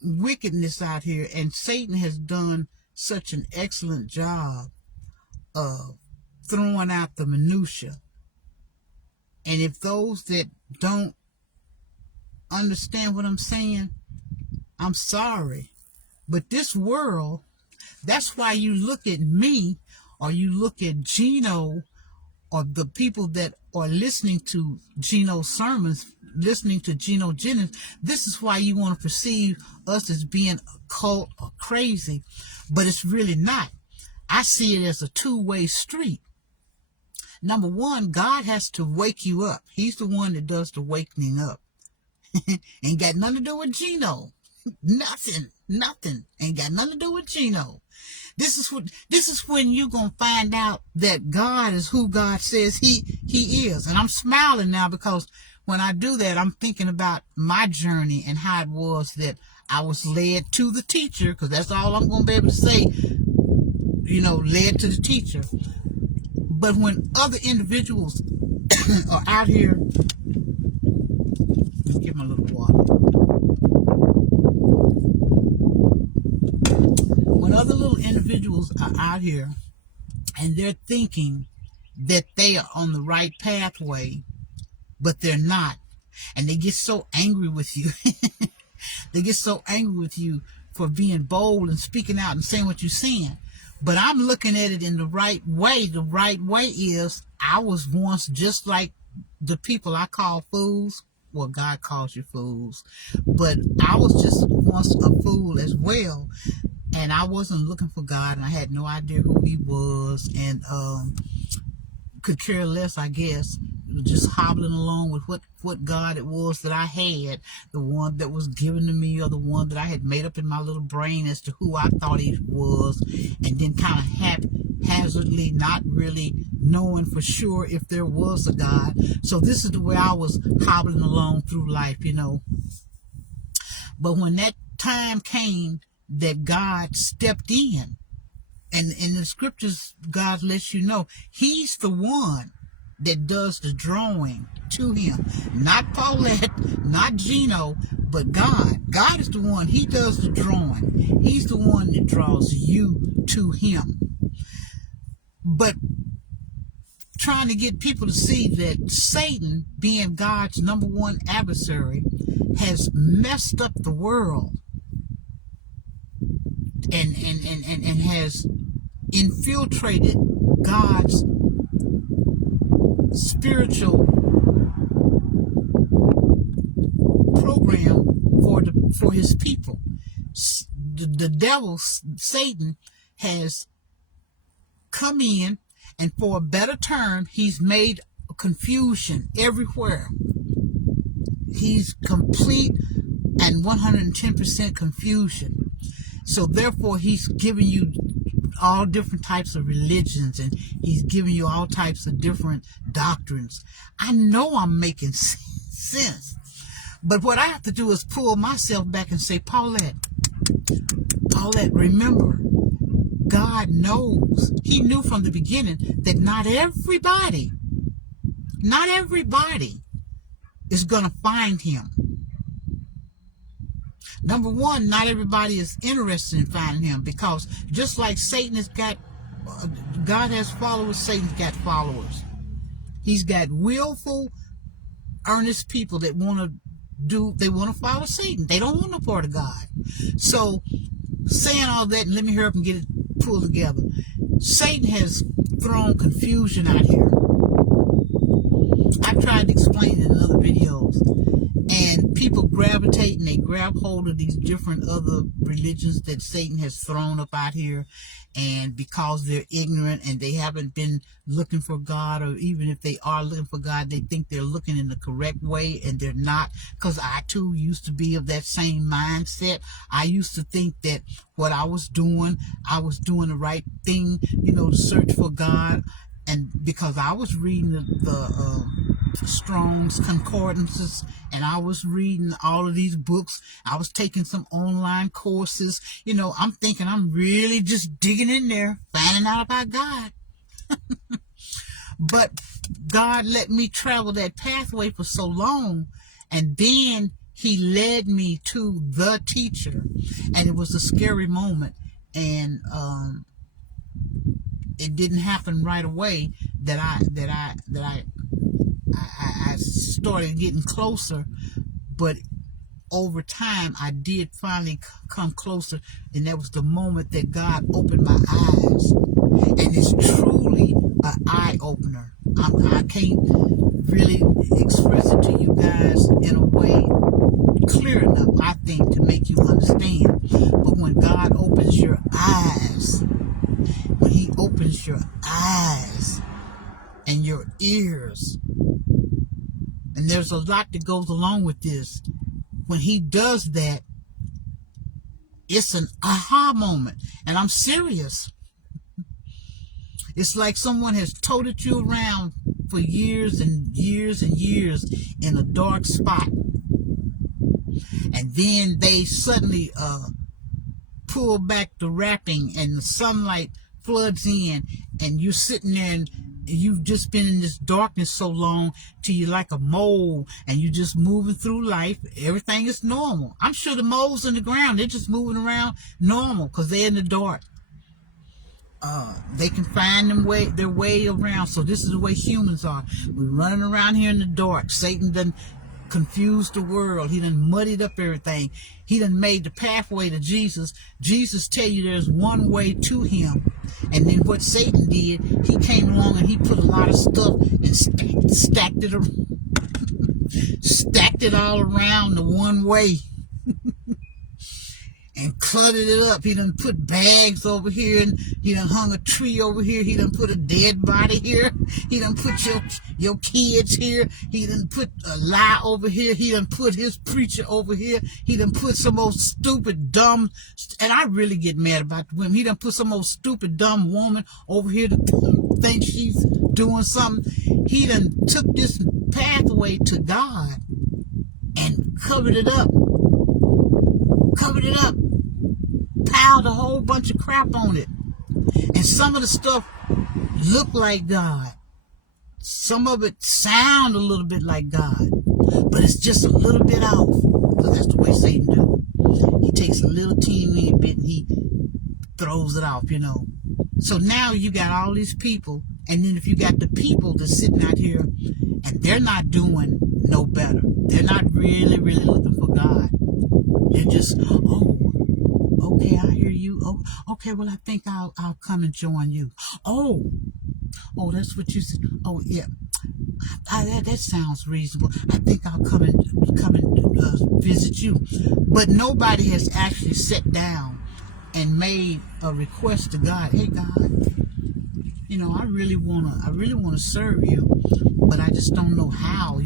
wickedness out here, and Satan has done such an excellent job of throwing out the minutia. And if those that don't understand what I'm saying, I'm sorry. But this world, that's why you look at me, or you look at Gino, or the people that are listening to Gino's sermons, listening to Gino Jennings. This is why you want to perceive us as being a cult or crazy, but it's really not. I see it as a two-way street. Number one, God has to wake you up. He's the one that does the wakening up. Ain't got nothing to do with Gino. Nothing. Ain't got nothing to do with Gino. This is when you're gonna find out that God is who God says he is. And I'm smiling now, because when I do that, I'm thinking about my journey and how it was that I was led to the teacher, because that's all I'm gonna be able to say, led to the teacher. But when other individuals are out here, let's get my little water. When other little individuals are out here and they're thinking that they are on the right pathway, but they're not, and they get so angry with you, they get so angry with you for being bold and speaking out and saying what you're saying. But I'm looking at it in the right way. The right way is, I was once just like the people I call fools. Well, God calls you fools. But I was just once a fool as well. And I wasn't looking for God, and I had no idea who he was, and could care less, I guess, just hobbling along with what God it was that I had, the one that was given to me, or the one that I had made up in my little brain as to who I thought he was, and then kind of haphazardly, not really knowing for sure if there was a God. So this is the way I was hobbling along through life, But when that time came that God stepped in, and in the scriptures, God lets you know he's the one that does the drawing to him. Not Paulette, not Gino, but God. God is the one. He does the drawing. He's the one that draws you to him. But trying to get people to see that Satan, being God's number one adversary, has messed up the world and has infiltrated God's spiritual program for his people. The devil, Satan, has come in, and for a better term, he's made confusion everywhere. He's complete and 110% confusion. So therefore, he's giving you all different types of religions, and he's giving you all types of different doctrines. I know I'm making sense, but what I have to do is pull myself back and say, Paulette, remember, God knows. He knew from the beginning that not everybody is going to find him. Number one, not everybody is interested in finding him, because just like Satan has got, God has followers, Satan's got followers. He's got willful, earnest people that they want to follow Satan. They don't want no part of God. So, saying all that, and let me hurry up and get it pulled together. Satan has thrown confusion out here. I've tried to explain it in other videos. And people gravitate and they grab hold of these different other religions that Satan has thrown up out here. And because they're ignorant and they haven't been looking for God, or even if they are looking for God, they think they're looking in the correct way, and they're not. Because I too used to be of that same mindset. I used to think that what I was doing the right thing, to search for God. And because I was reading the Strong's Concordances, and I was reading all of these books, I was taking some online courses, I'm thinking I'm really just digging in there, finding out about God. But God let me travel that pathway for so long, and then he led me to the teacher, and it was a scary moment. And it didn't happen right away that I started getting closer, but over time I did finally come closer, and that was the moment that God opened my eyes. And it's truly an eye-opener. I can't really express it to you guys in a way clear enough, I think, to make you understand. But when God opens your eyes, when he opens your eyes and your ears, and there's a lot that goes along with this, when he does that, it's an aha moment. And I'm serious. It's like someone has toted you around for years and years and years in a dark spot, and then they suddenly pull back the wrapping and the sunlight floods in, and you're sitting there and you've just been in this darkness so long till you're like a mole, and you're just moving through life. Everything is normal. I'm sure the moles in the ground, they're just moving around normal because they're in the dark. They can find their way around. So this is the way humans are. We're running around here in the dark. Satan done confused the world. He done muddied up everything. He done made the pathway to Jesus. Jesus tell you there's one way to him. And then what Satan did, he came along and he put a lot of stuff and stacked it all around the one way. And cluttered it up. He done put bags over here, and he done hung a tree over here. He done put a dead body here. He done put your kids here. He done put a lie over here. He done put his preacher over here. He done put some old stupid, dumb, and I really get mad about the women. He done put some old stupid, dumb woman over here to think she's doing something. He done took this pathway to God and covered it up, piled a whole bunch of crap on it. And some of the stuff looked like God. Some of it sound a little bit like God, but it's just a little bit off. So that's the way Satan do. He takes a little teeny bit and he throws it off, So now you got all these people, and then if you got the people that's sitting out here and they're not doing no better, they're not really, really looking for God. They're just, okay, I hear you. Oh, okay, well, I think I'll come and join you. Oh, that's what you said. Oh, yeah, that sounds reasonable. I think I'll come and visit you. But nobody has actually sat down and made a request to God. Hey, God, I really wanna serve you, but I just don't know how.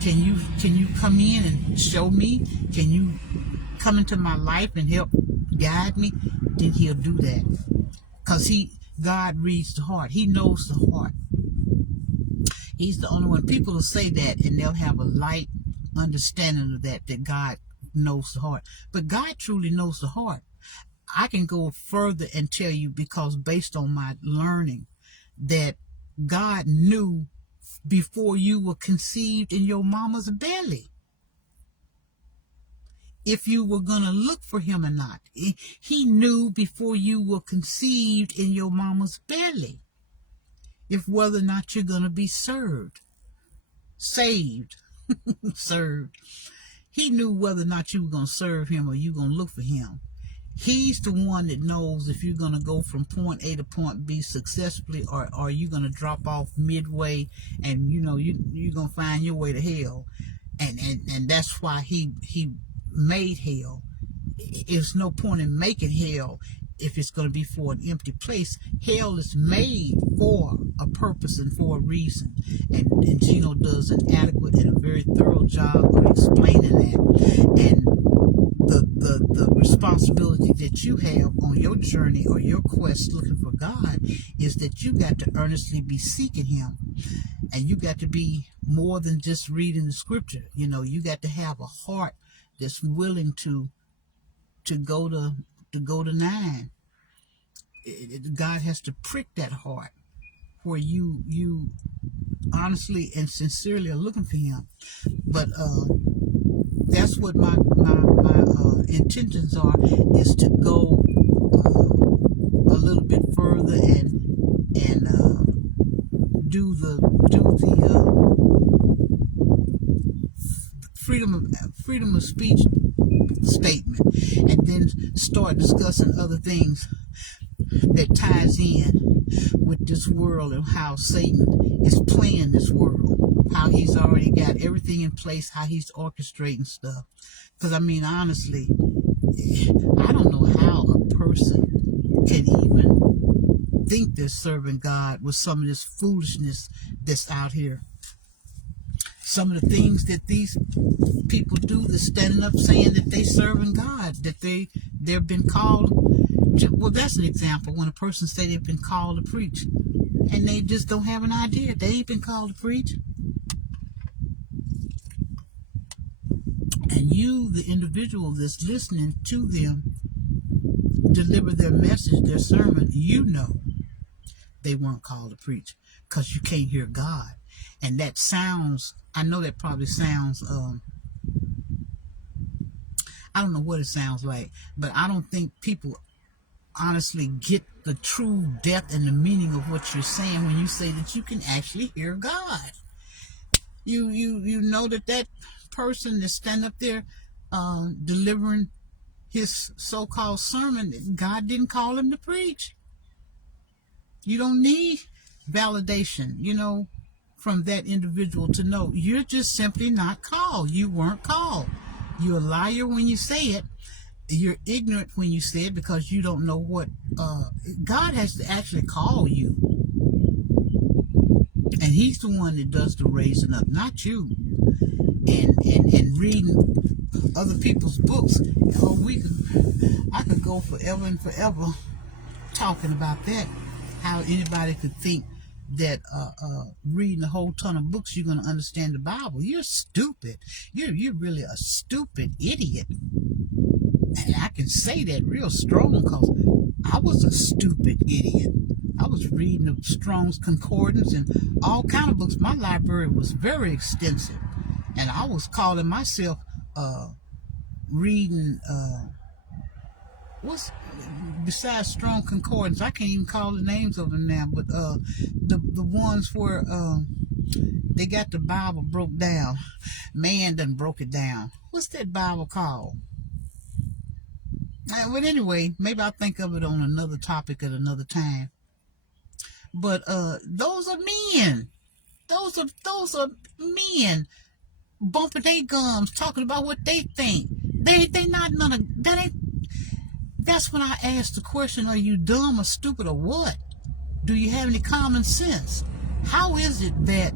Can you come in and show me? Can you come into my life and help guide me? Then he'll do that, because God reads the heart. He knows the heart. He's the only one. People will say that and they'll have a light understanding of that God knows the heart, but God truly knows the heart. I can go further and tell you, because based on my learning, that God knew before you were conceived in your mama's belly if you were going to look for him or not. He knew before you were conceived in your mama's belly. if whether or not you're going to be saved, served. He knew whether or not you were going to serve him or you were going to look for him. He's the one that knows if you're going to go from point A to point B successfully, or are you going to drop off midway and you're going to find your way to hell. And that's why he made hell. There's no point in making hell if it's going to be for an empty place. Hell is made for a purpose and for a reason. And Gino does an adequate and a very thorough job of explaining that. And the responsibility that you have on your journey or your quest looking for God is that you got to earnestly be seeking him. And you got to be more than just reading the scripture. You got to have a heart that's willing to go to 9. God has to prick that heart where you honestly and sincerely are looking for him. But that's what my intentions are, is to go a little bit further and do the freedom of speech statement, and then start discussing other things that ties in with this world and how Satan is playing this world, how he's already got everything in place, how he's orchestrating stuff. Because honestly, I don't know how a person can even think they're serving God with some of this foolishness that's out here. Some of the things that these people do, they're standing up saying that they serving God, that they've been called. Well, that's an example when a person say they've been called to preach, and they just don't have an idea. They ain't been called to preach. And you, the individual that's listening to them deliver their message, their sermon, they weren't called to preach, because you can't hear God. And that sounds, I know that probably sounds, I don't know what it sounds like, but I don't think people honestly get the true depth and the meaning of what you're saying when you say that you can actually hear God. You know that person that's standing up there delivering his so-called sermon, God didn't call him to preach. You don't need validation, from that individual to know you're just simply not called. You weren't called. You're a liar when you say it. You're ignorant when you say it, because you don't know what God has to actually call you. And he's the one that does the raising up, not you. And reading other people's books. I could go forever and forever talking about that. How anybody could think that reading a whole ton of books you're going to understand the Bible. You're stupid. You're really a stupid idiot. And I can say that real strong, because I was a stupid idiot. I was reading the Strong's Concordance and all kind of books. My library was very extensive, and I was calling myself reading what's besides Strong Concordance. I can't even call the names of them now, but the ones where they got the Bible broke down. Man done broke it down. What's that Bible called? But anyway, maybe I'll think of it on another topic at another time. But those are men. Those are men bumping their gums, talking about what they think. They not none of that. Ain't. That's when I ask the question: are you dumb or stupid or what? Do you have any common sense? How is it that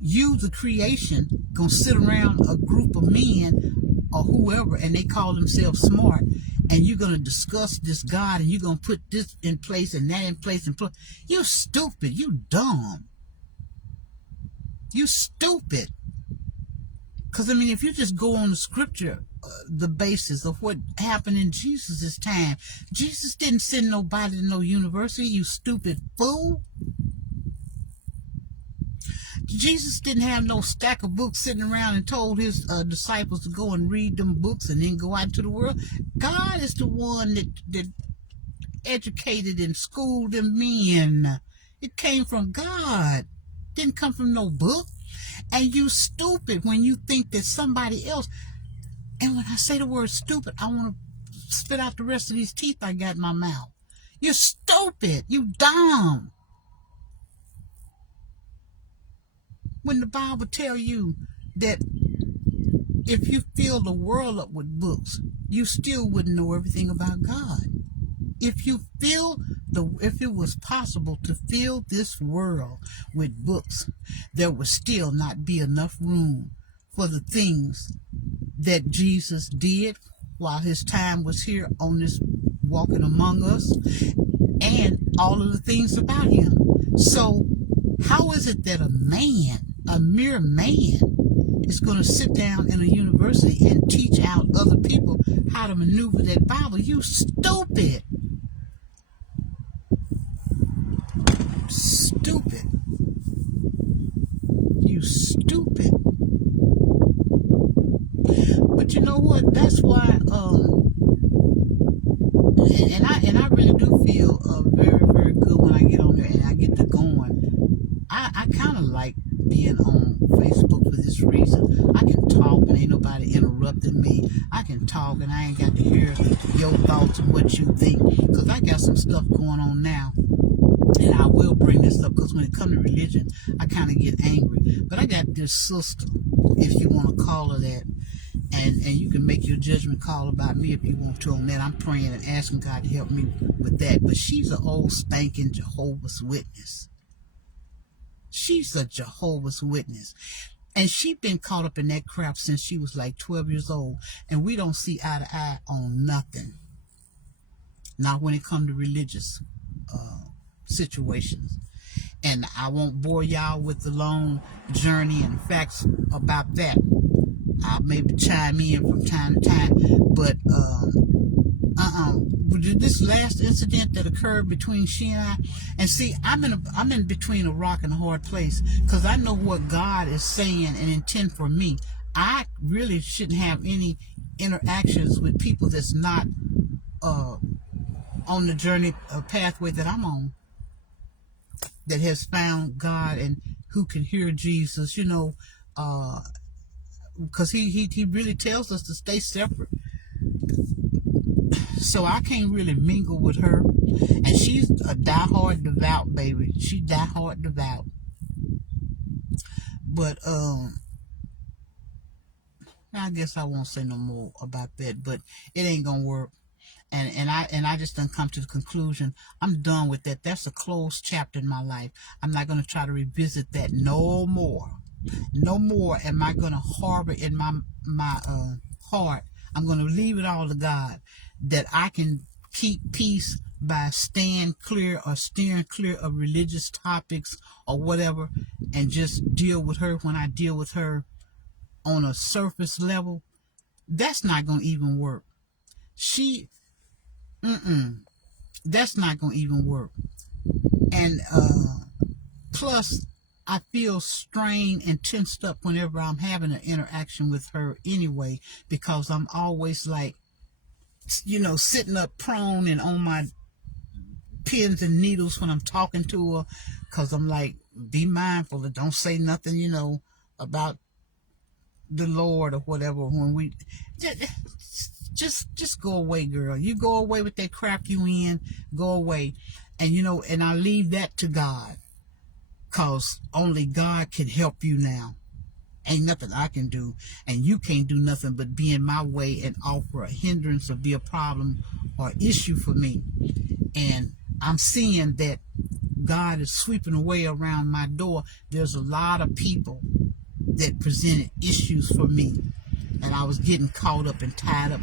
you, the creation, gonna sit around a group of men or whoever, and they call themselves smart, and you're gonna discuss this God, and you're gonna put this in place and that in place and put? You're stupid. You dumb. You stupid. Because if you just go on the scripture, the basis of what happened in Jesus' time, Jesus didn't send nobody to no university. You stupid fool. Jesus didn't have no stack of books sitting around and told his disciples to go and read them books and then go out into the world. God is the one that educated and schooled them men It came from God. Didn't come from no book. And you stupid when you think that somebody else. And when I say the word stupid, I want to spit out the rest of these teeth I got in my mouth. You're stupid. You dumb. When the Bible tell you that if you fill the world up with books, you still wouldn't know everything about God. If it was possible to fill this world with books, there would still not be enough room for the things that Jesus did while his time was here on this walking among us, and all of the things about him. So how is it that a mere man, is going to sit down in a university and teach out other people how to maneuver that Bible? You stupid. Stupid. You stupid. But you know what? That's why and I really do feel very, very good when I get on there and I get to going. I kind of like being on Facebook for this reason. I can talk and ain't nobody interrupting me. I can talk and I ain't got to hear your thoughts and what you think, because I got some stuff going on now. And I will bring this up because when it comes to religion, I kind of get angry. But I got this sister, if you want to call her that, and you can make your judgment call about me if you want to on that. I'm praying and asking God to help me with that. But she's an old spanking Jehovah's Witness. She's a Jehovah's Witness. And she's been caught up in that crap since she was like 12 years old. And we don't see eye to eye on nothing. Not when it comes to religious situations. And I won't bore y'all with the long journey and facts about that. I'll maybe chime in from time to time, but this last incident that occurred between she and see, I'm in between a rock and a hard place, because I know what God is saying and intend for me. I really shouldn't have any interactions with people that's not on the journey pathway that I'm on, that has found God and who can hear Jesus, because he really tells us to stay separate. So I can't really mingle with her. And she's a diehard devout baby. She diehard devout. But I guess I won't say no more about that. But it ain't gonna work. And I just done come to the conclusion, I'm done with that. That's a closed chapter in my life. I'm not gonna try to revisit that no more. No more am I gonna harbor in my heart. I'm gonna leave it all to God, that I can keep peace by steering clear of religious topics or whatever, and just deal with her when I deal with her on a surface level. That's not gonna even work. That's not gonna even work. And plus, I feel strained and tensed up whenever I'm having an interaction with her anyway, because I'm always like, sitting up prone and on my pins and needles when I'm talking to her, because I'm like, be mindful and don't say nothing, about the Lord or whatever. When we just go away, girl. You go away with that crap you in. Go away, and I leave that to God. Because only God can help you now. Ain't nothing I can do. And you can't do nothing but be in my way and offer a hindrance or be a problem or issue for me. And I'm seeing that God is sweeping away around my door. There's a lot of people that presented issues for me. And I was getting caught up and tied up.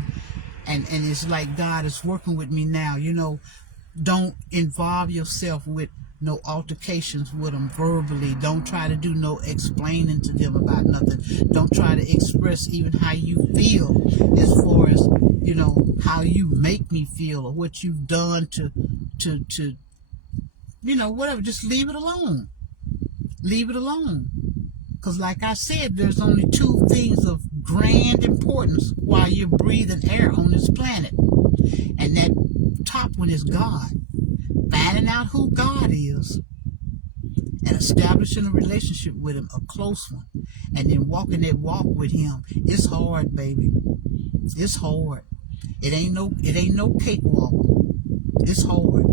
And it's like God is working with me now. Don't involve yourself with no altercations with them verbally. Don't try to do no explaining to them about nothing. Don't try to express even how you feel, as far as how you make me feel or what you've done to whatever. Just leave it alone. Leave it alone. Because like I said, there's only two things of grand importance while you're breathing air on this planet, and that top one is God. Finding out who God is and establishing a relationship with him, a close one, and then walking that walk with him. It's hard, baby. It's hard. It ain't no cakewalk. It's hard.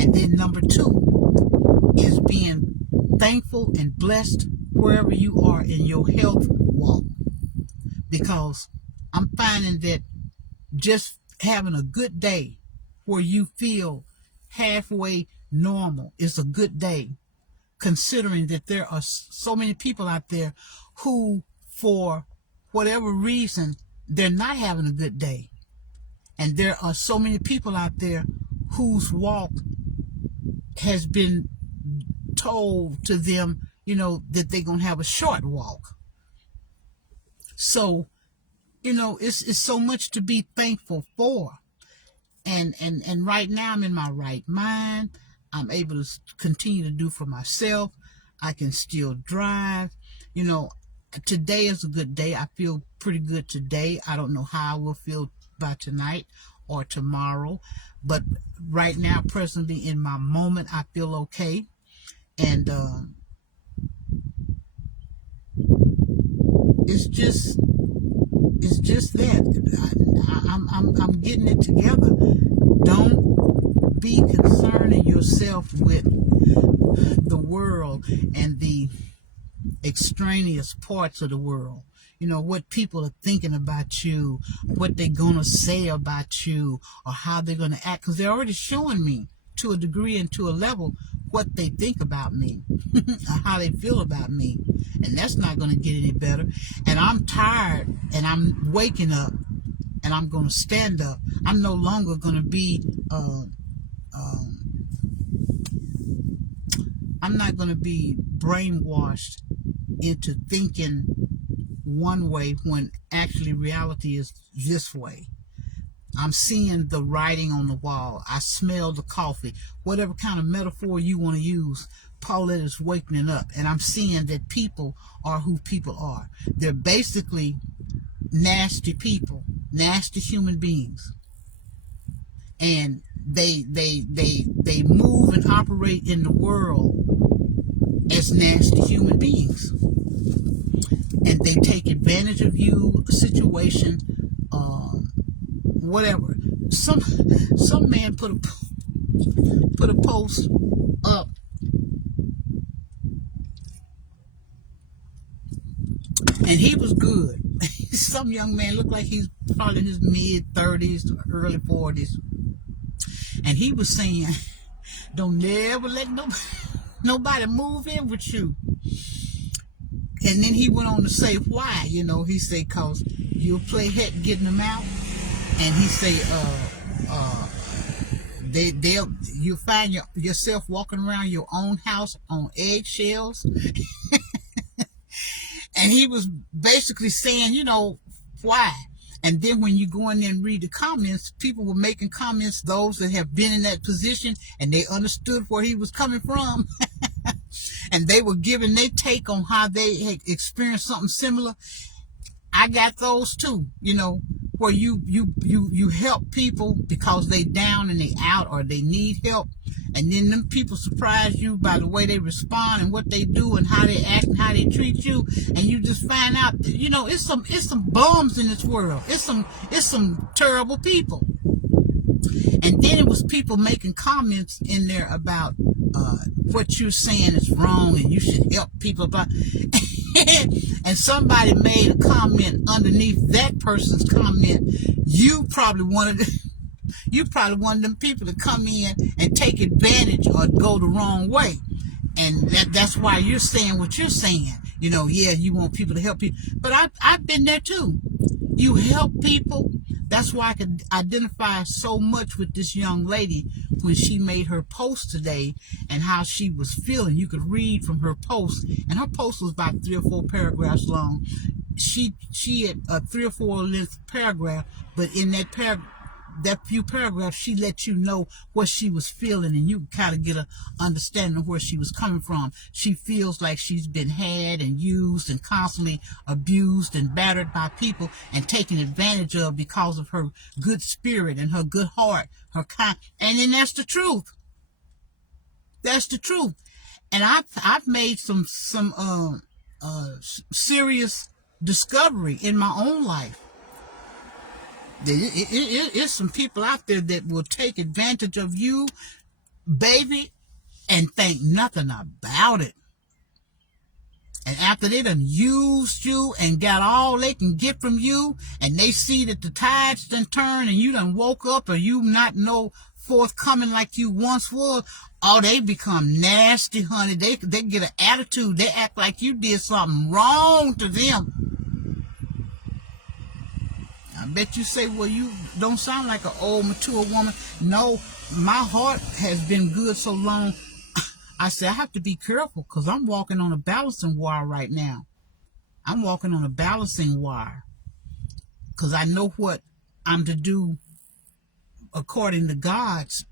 And then number 2 is being thankful and blessed wherever you are in your health walk. Because I'm finding that just having a good day where you feel halfway normal is a good day, considering that there are so many people out there who, for whatever reason, they're not having a good day. And there are so many people out there whose walk has been told to them, that they're going to have a short walk. So, it's so much to be thankful for. And right now I'm in my right mind. I'm able to continue to do for myself. I can still drive. Today is a good day. I feel pretty good today. I don't know how I will feel by tonight or tomorrow, but right now, presently in my moment, I feel okay. And it's just that I'm getting it together. Don't be concerning yourself with the world and the extraneous parts of the world. What people are thinking about you, what they're going to say about you, or how they're going to act, because they're already showing me to a degree and to a level what they think about me or how they feel about me, and that's not going to get any better. And I'm tired, and I'm waking up, and I'm going to stand up. I'm no longer going to be I'm not going to be brainwashed into thinking one way when actually reality is this way. I'm seeing the writing on the wall. I smell the coffee. Whatever kind of metaphor you want to use, Paulette is waking up. And I'm seeing that people are who people are. They're basically nasty people, nasty human beings. And they move and operate in the world as nasty human beings. And they take advantage of you, a situation, whatever. Some man put a post up, and he was good. Some young man looked like he's probably in his mid-30s, early 40s, and he was saying, "Don't never let nobody move in with you." And then he went on to say why. He said, "Cause you'll play heck getting them out." And he say, you'll find yourself walking around your own house on eggshells. And he was basically saying, why? And then when you go in there and read the comments, people were making comments, those that have been in that position, and they understood where he was coming from. And they were giving their take on how they had experienced something similar. I got those too, where you help people because they down and they out or they need help, and then them people surprise you by the way they respond and what they do and how they act and how they treat you, and you just find out that, it's some bums in this world. It's some terrible people. And then it was people making comments in there about what you're saying is wrong and you should help people about. And somebody made a comment underneath that person's comment. You probably wanted them people to come in and take advantage or go the wrong way. And that's why you're saying what you're saying. You want people to help people. But I've been there too. You help people. That's why I could identify so much with this young lady when she made her post today and how she was feeling. You could read from her post, and her post was about 3 or 4 paragraphs long. She had a 3 or 4 length paragraph, but in that few paragraphs, she let you know what she was feeling, and you kind of get an understanding of where she was coming from. She feels like she's been had and used and constantly abused and battered by people and taken advantage of because of her good spirit and her good heart, her kind. And then that's the truth. That's the truth. And I've made some serious discovery in my own life. It's some people out there that will take advantage of you, baby, and think nothing about it. And after they done used you and got all they can get from you, and they see that the tides done turned and you done woke up, or you not no forthcoming like you once was, oh, they become nasty, honey. They get an attitude. They act like you did something wrong to them. I bet you say, well, you don't sound like an old, mature woman. No, my heart has been good so long. I said, I have to be careful because I'm walking on a balancing wire right now. I'm walking on a balancing wire because I know what I'm to do according to God's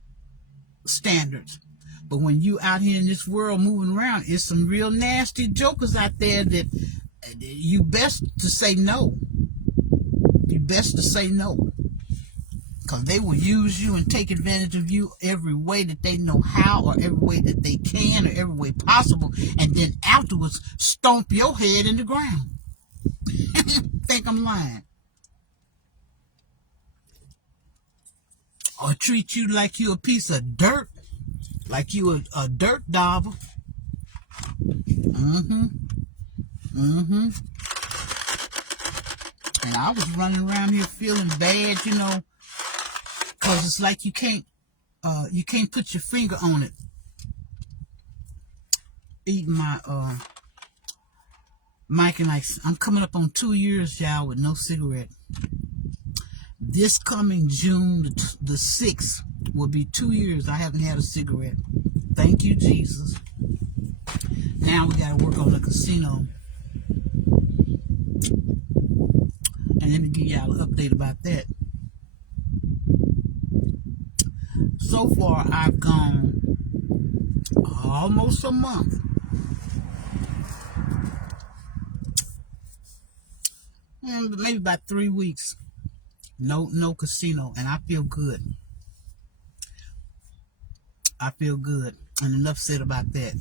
standards. But when you out here in this world moving around, it's some real nasty jokers out there that you best to say no. You best to say no. Because they will use you and take advantage of you every way that they know how, or every way that they can, or every way possible, and then afterwards stomp your head in the ground. Think I'm lying. Or treat you like you a piece of dirt, like you a dirt dauber. And I was running around here feeling bad, you know, because it's like you can't put your finger on it. Eating my Mike and I'm coming up on 2 years, y'all, with no cigarette. This coming June the 6th will be 2 years I haven't had a cigarette. Thank you, Jesus. Now we got to work on the casino. And let me give y'all an update about that. So far, I've gone almost a month. Maybe about 3 weeks. No casino, and I feel good. I feel good, and enough said about that.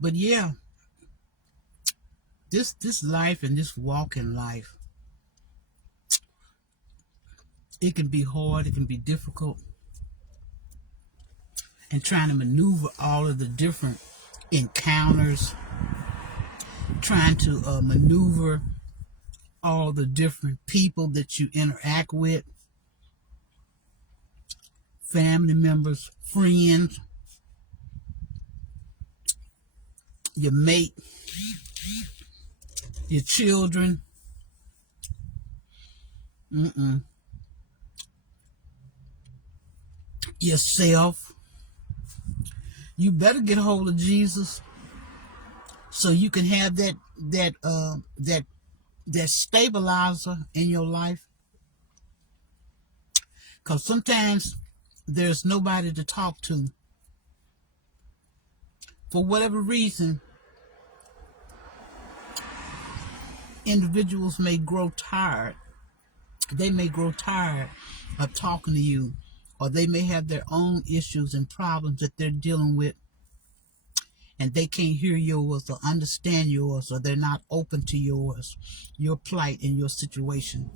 But yeah, this life and this walk in life, it can be hard, it can be difficult, and trying to maneuver all of the different encounters, trying to maneuver all the different people that you interact with, family members, friends, your mate, your children, yourself. You better get a hold of Jesus so you can have that stabilizer in your life. Because sometimes there's nobody to talk to. For whatever reason, individuals may grow tired. They may grow tired of talking to you, or they may have their own issues and problems that they're dealing with, and they can't hear yours or understand yours, or they're not open to yours, your plight and your situation.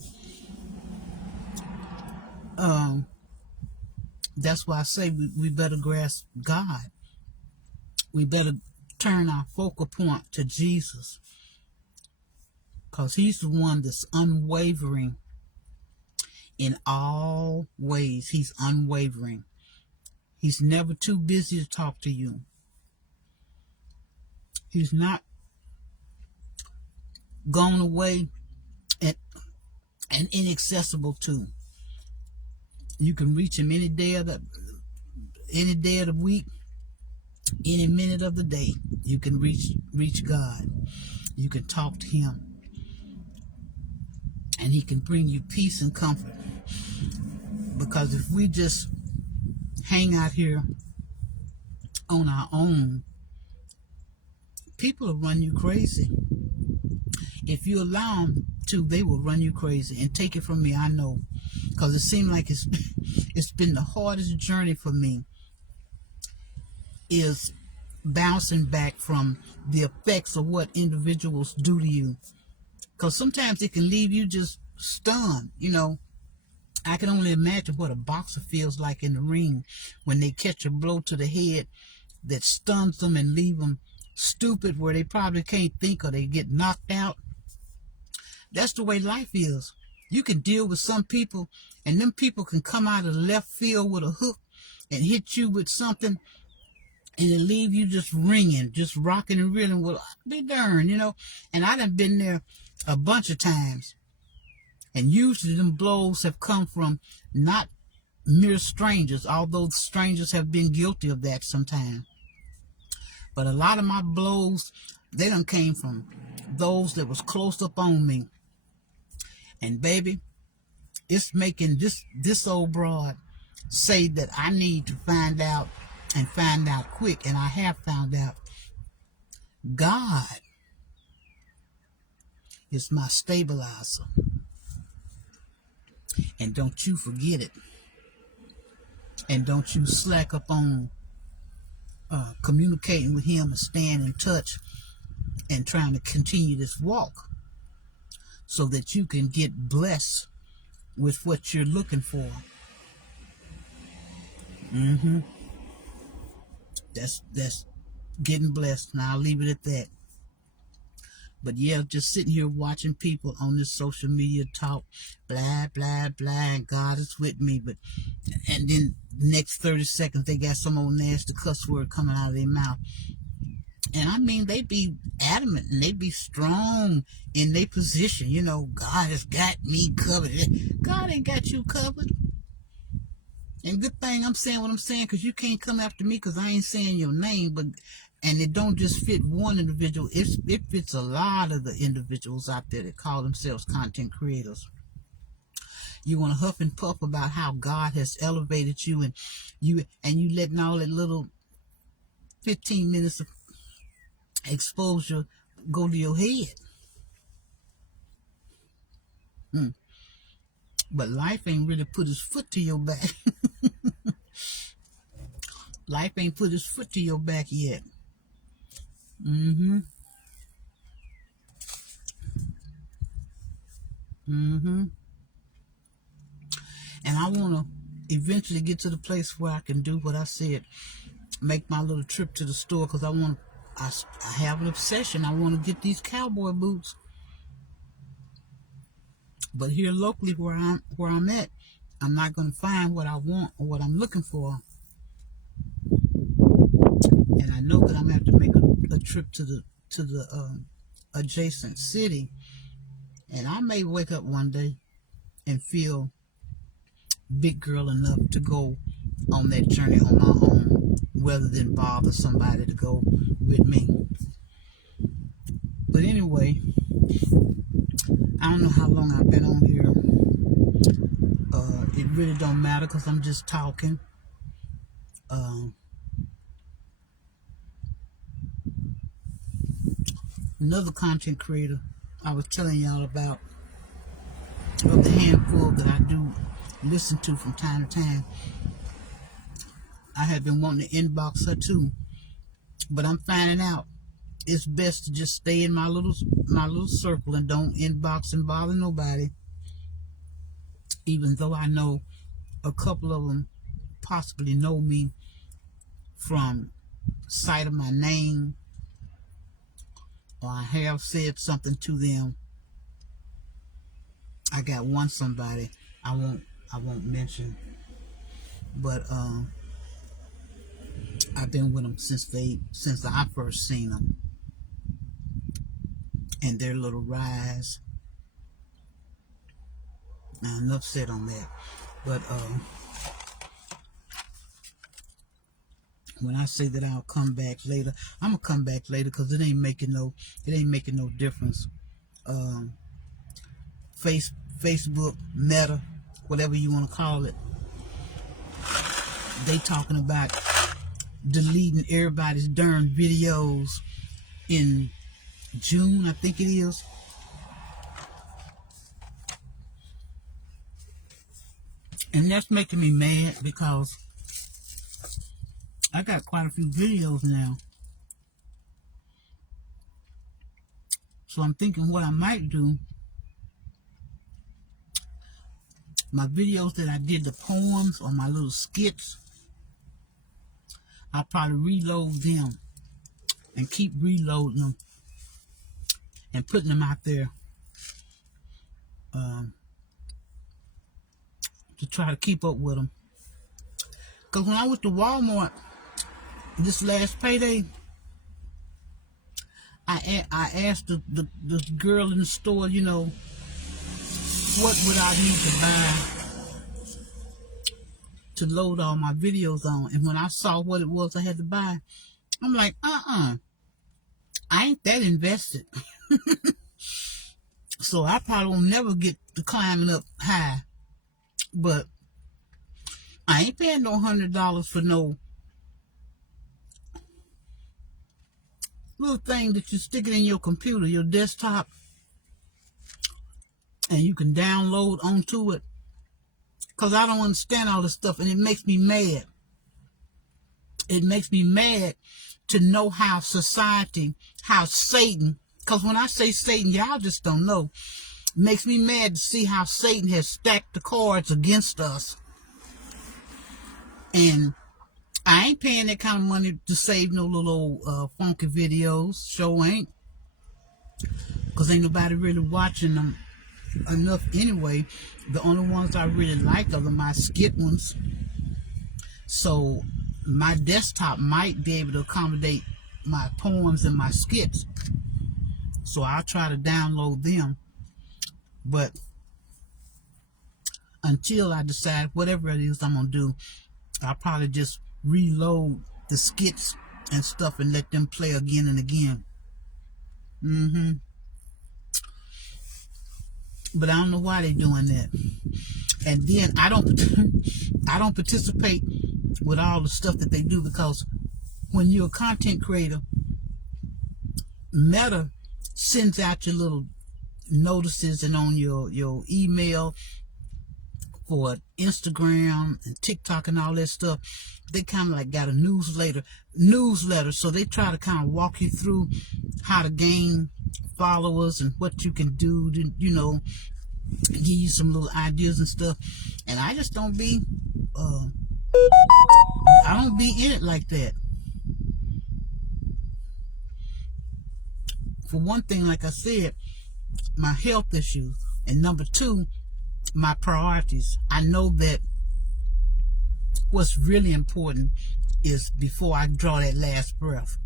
That's why I say we better grasp God. We better turn our focal point to Jesus, because he's the one that's unwavering in all ways. He's unwavering. He's never too busy to talk to you. He's not gone away and inaccessible to. You can reach him any day of the week, any minute of the day. You can reach God. You can talk to him, and he can bring you peace and comfort. Because if we just hang out here on our own, people will run you crazy. If you allow them to, they will run you crazy. And take it from me, I know, because it seemed like it's been the hardest journey for me, is bouncing back from the effects of what individuals do to you. Because sometimes it can leave you just stunned. I can only imagine what a boxer feels like in the ring when they catch a blow to the head that stuns them and leave them stupid, where they probably can't think or they get knocked out. That's the way life is. You can deal with some people, and them people can come out of the left field with a hook and hit you with something, and it leave you just ringing, just rocking and reeling. Well, I'll be darned, And I done been there a bunch of times. And usually them blows have come from not mere strangers, although strangers have been guilty of that sometimes. But a lot of my blows, they done came from those that was close up on me. And baby, it's making this old broad say that I need to find out, and find out quick. And I have found out. God is my stabilizer. And don't you forget it. And don't you slack up on communicating with him and staying in touch and trying to continue this walk so that you can get blessed with what you're looking for. That's getting blessed, and I'll leave it at that. But yeah, just sitting here watching people on this social media talk, blah, blah, blah, and God is with me. And then the next 30 seconds, they got some old nasty cuss word coming out of their mouth. And I mean, they be adamant and they be strong in their position. God has got me covered. God ain't got you covered. And good thing I'm saying what I'm saying, because you can't come after me because I ain't saying your name. And it don't just fit one individual. It fits a lot of the individuals out there that call themselves content creators. You want to huff and puff about how God has elevated you, and you letting all that little 15 minutes of exposure go to your head. But life ain't really put his foot to your back. Life ain't put his foot to your back yet. And I want to eventually get to the place where I can do what I said, make my little trip to the store, because I have an obsession. I want to get these cowboy boots. But here locally where I'm at, I'm not going to find what I want or what I'm looking for. And I know that I'm going to have to make a trip to the adjacent city. And I may wake up one day and feel big girl enough to go on that journey on my own, rather than bother somebody to go with me. But anyway, I don't know how long I've been on here. It really don't matter because I'm just talking. Another content creator I was telling y'all about, of the handful that I do listen to from time to time. I have been wanting to inbox her too, but I'm finding out it's best to just stay in my little circle and don't inbox and bother nobody. Even though I know a couple of them possibly know me from sight of my name, or I have said something to them. I got one somebody I won't mention, but I've been with them since I first seen them, and their little rise. Now, enough said on that. But when I say that I'll come back later, I'm gonna come back later because it ain't making no difference. Facebook, Meta, whatever you want to call it, they talking about deleting everybody's darn videos in June, I think it is. And that's making me mad because I got quite a few videos now So I'm thinking what I might do, my videos that I did, the poems or my little skits, I'll probably reload them and keep reloading them and putting them out there to try to keep up with them. Because when I went to Walmart this last payday, I asked the girl in the store, you know, what would I need to buy to load all my videos on. And when I saw what it was I had to buy, I'm like, I ain't that invested. So I probably will never get to climbing up high. But I ain't paying no $100 for no little thing that you stick it in your computer, your desktop, and you can download onto it. Because I don't understand all this stuff, and it makes me mad. It makes me mad to know how society, how Satan, because when I say Satan, y'all just don't know. It makes me mad to see how Satan has stacked the cards against us. And I ain't paying that kind of money to save no little old funky videos. Sure ain't. Because ain't nobody really watching them enough anyway. The only ones I really like are my skit ones. So my desktop might be able to accommodate my poems and my skits. So I'll try to download them. But until I decide whatever it is I'm going to do, I'll probably just reload the skits and stuff and let them play again and again. But I don't know why they're doing that. And then I don't participate with all the stuff that they do, because when you're a content creator, Meta sends out your little notices and on your email for Instagram and TikTok and all that stuff. They kind of like got a newsletter, so they try to kind of walk you through how to gain followers and what you can do to, you know, give you some little ideas and stuff. And I just don't be in it like that. For one thing, like I said, my health issues, and number two, my priorities. I know that what's really important is before I draw that last breath.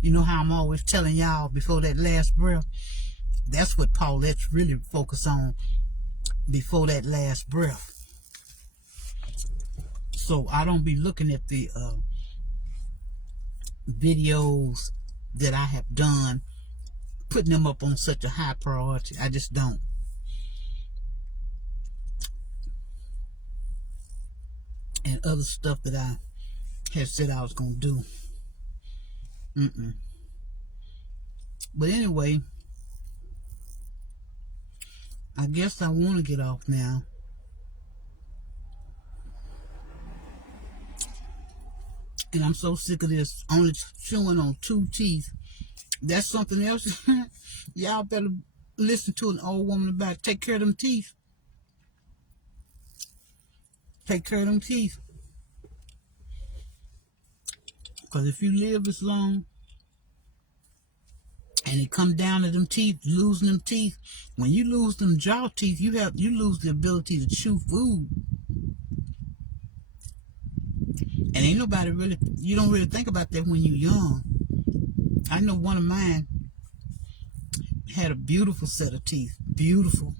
You know how I'm always telling y'all before that last breath? That's what Paulette's really focus on, before that last breath. So I don't be looking at the videos that I have done, putting them up on such a high priority. I just don't. And other stuff that I had said I was going to do. But anyway, I guess I want to get off now. And I'm so sick of this only chewing on 2 teeth. That's something else. Y'all better listen to an old woman about it. Take care of them teeth. Take care of them teeth. Because if you live this long and it come down to them teeth, losing them teeth, when you lose them jaw teeth, you lose the ability to chew food. And ain't nobody really, you don't really think about that when you're young. I know one of mine had a beautiful set of teeth. Beautiful.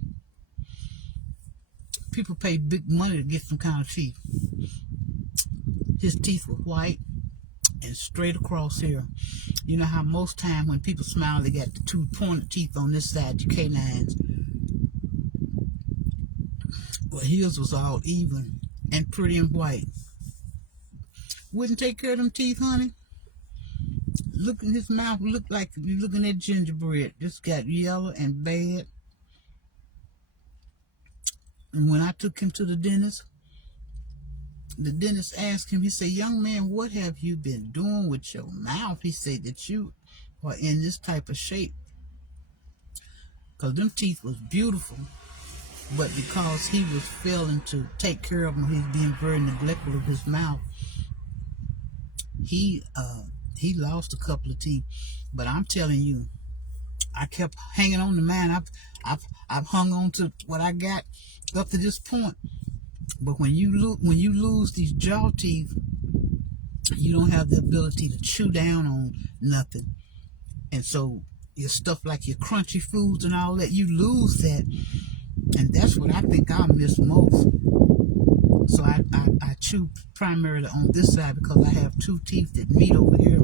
People pay big money to get some kind of teeth. His teeth were white and straight across here. You know how most time when people smile, they got the 2 pointed teeth on this side, your canines. Well, his was all even and pretty and white. Wouldn't take care of them teeth, honey. Look in his mouth, looked like you're looking at gingerbread. Just got yellow and bad. And when I took him to the dentist asked him, he said, "Young man, what have you been doing with your mouth?" He said that you are in this type of shape because them teeth was beautiful. But because he was failing to take care of them, he's being very neglectful of his mouth. He lost a couple of teeth. But I'm telling you, I kept hanging on to mine. I've hung on to what I got up to this point. But when you lose these jaw teeth, you don't have the ability to chew down on nothing, and so your stuff like your crunchy foods and all that, you lose that, and that's what I think I miss most. So I chew primarily on this side because I have two teeth that meet over here,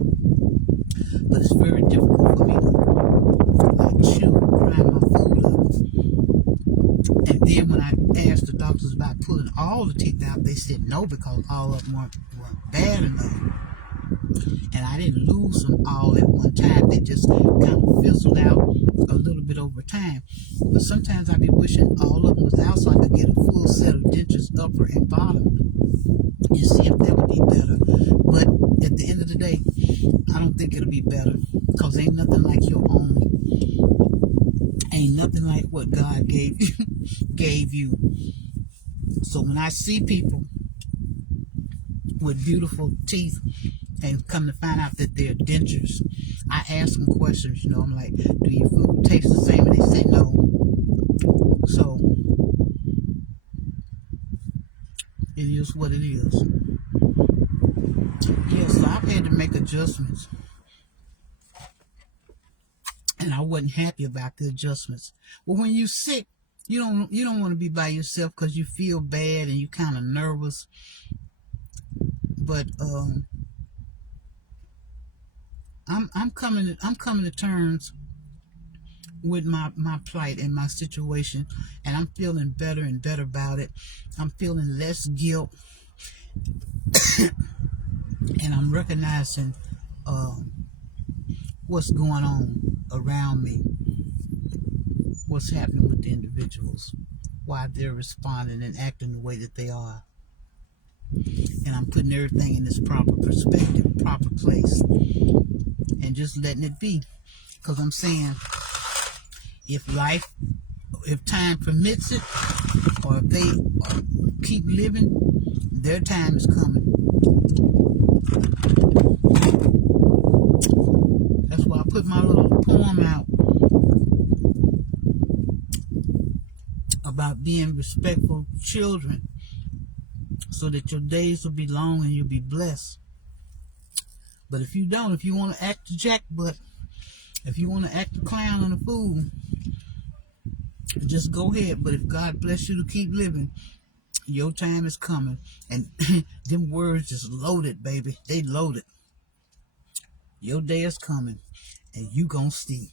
but it's very difficult for me to chew, grind my food up. And then when I asked the doctors about pulling all the teeth out, they said no, because all of them weren't bad enough. And I didn't lose them all at one time. They just kind of fizzled out a little bit over time. But sometimes I be wishing all of them was out so I could get a full set of dentures, upper and bottom, and see if that would be better. But at the end of the day, I don't think it'll be better, because ain't nothing like your own. Ain't nothing like what God gave you. So when I see people with beautiful teeth and come to find out that they're dentures, I ask them questions. I'm like, do your food taste the same? And they say no. So it is what it is. Yes, so I've had to make adjustments, and I wasn't happy about the adjustments. Well, when you're sick, you don't want to be by yourself because you feel bad and you kind of nervous. But I'm coming to terms with my plight and my situation, and I'm feeling better and better about it. I'm feeling less guilt, and I'm recognizing what's going on around me, what's happening with the individuals, why they're responding and acting the way that they are. And I'm putting everything in its proper perspective, proper place, and just letting it be. Because I'm saying, if time permits it, or if they keep living, their time is coming. That's why I put my little poem out about being respectful children, so that your days will be long and you'll be blessed. But if you don't, if you want to act the jackbutt, if you want to act the clown and the fool, just go ahead. But if God bless you to keep living, your time is coming. And them words is loaded, baby. They loaded. Your day is coming, and you gonna see.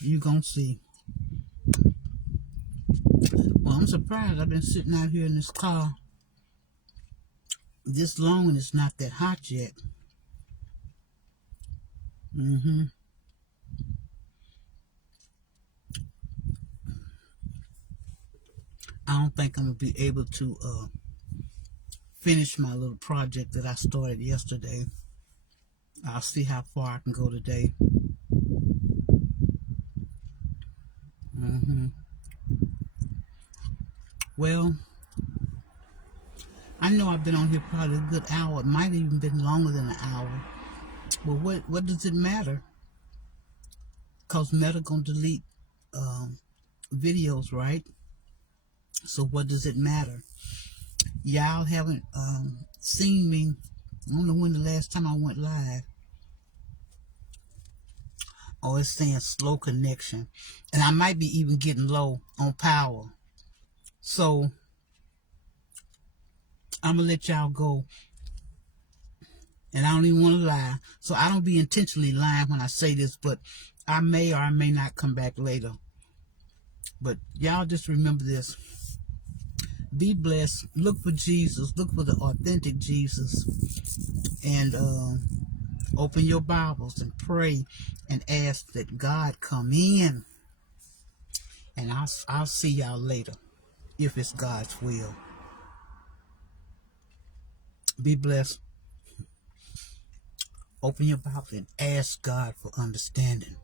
You gonna see. Well, I'm surprised. I've been sitting out here in this car this long, and it's not that hot yet. I don't think I'm gonna be able to finish my little project that I started yesterday. I'll see how far I can go today. Well, I know I've been on here probably a good hour. It might have even been longer than an hour. Well, what does it matter? Because Meta gonna delete videos, right? So what does it matter? Y'all haven't seen me. I don't know when the last time I went live. Oh, it's saying slow connection. And I might be even getting low on power. So I'm going to let y'all go. And I don't even want to lie. So I don't be intentionally lying when I say this, but I may or I may not come back later. But y'all just remember this. Be blessed. Look for Jesus. Look for the authentic Jesus. And open your Bibles and pray and ask that God come in. And I'll see y'all later, if it's God's will. Be blessed. Open your mouth and ask God for understanding.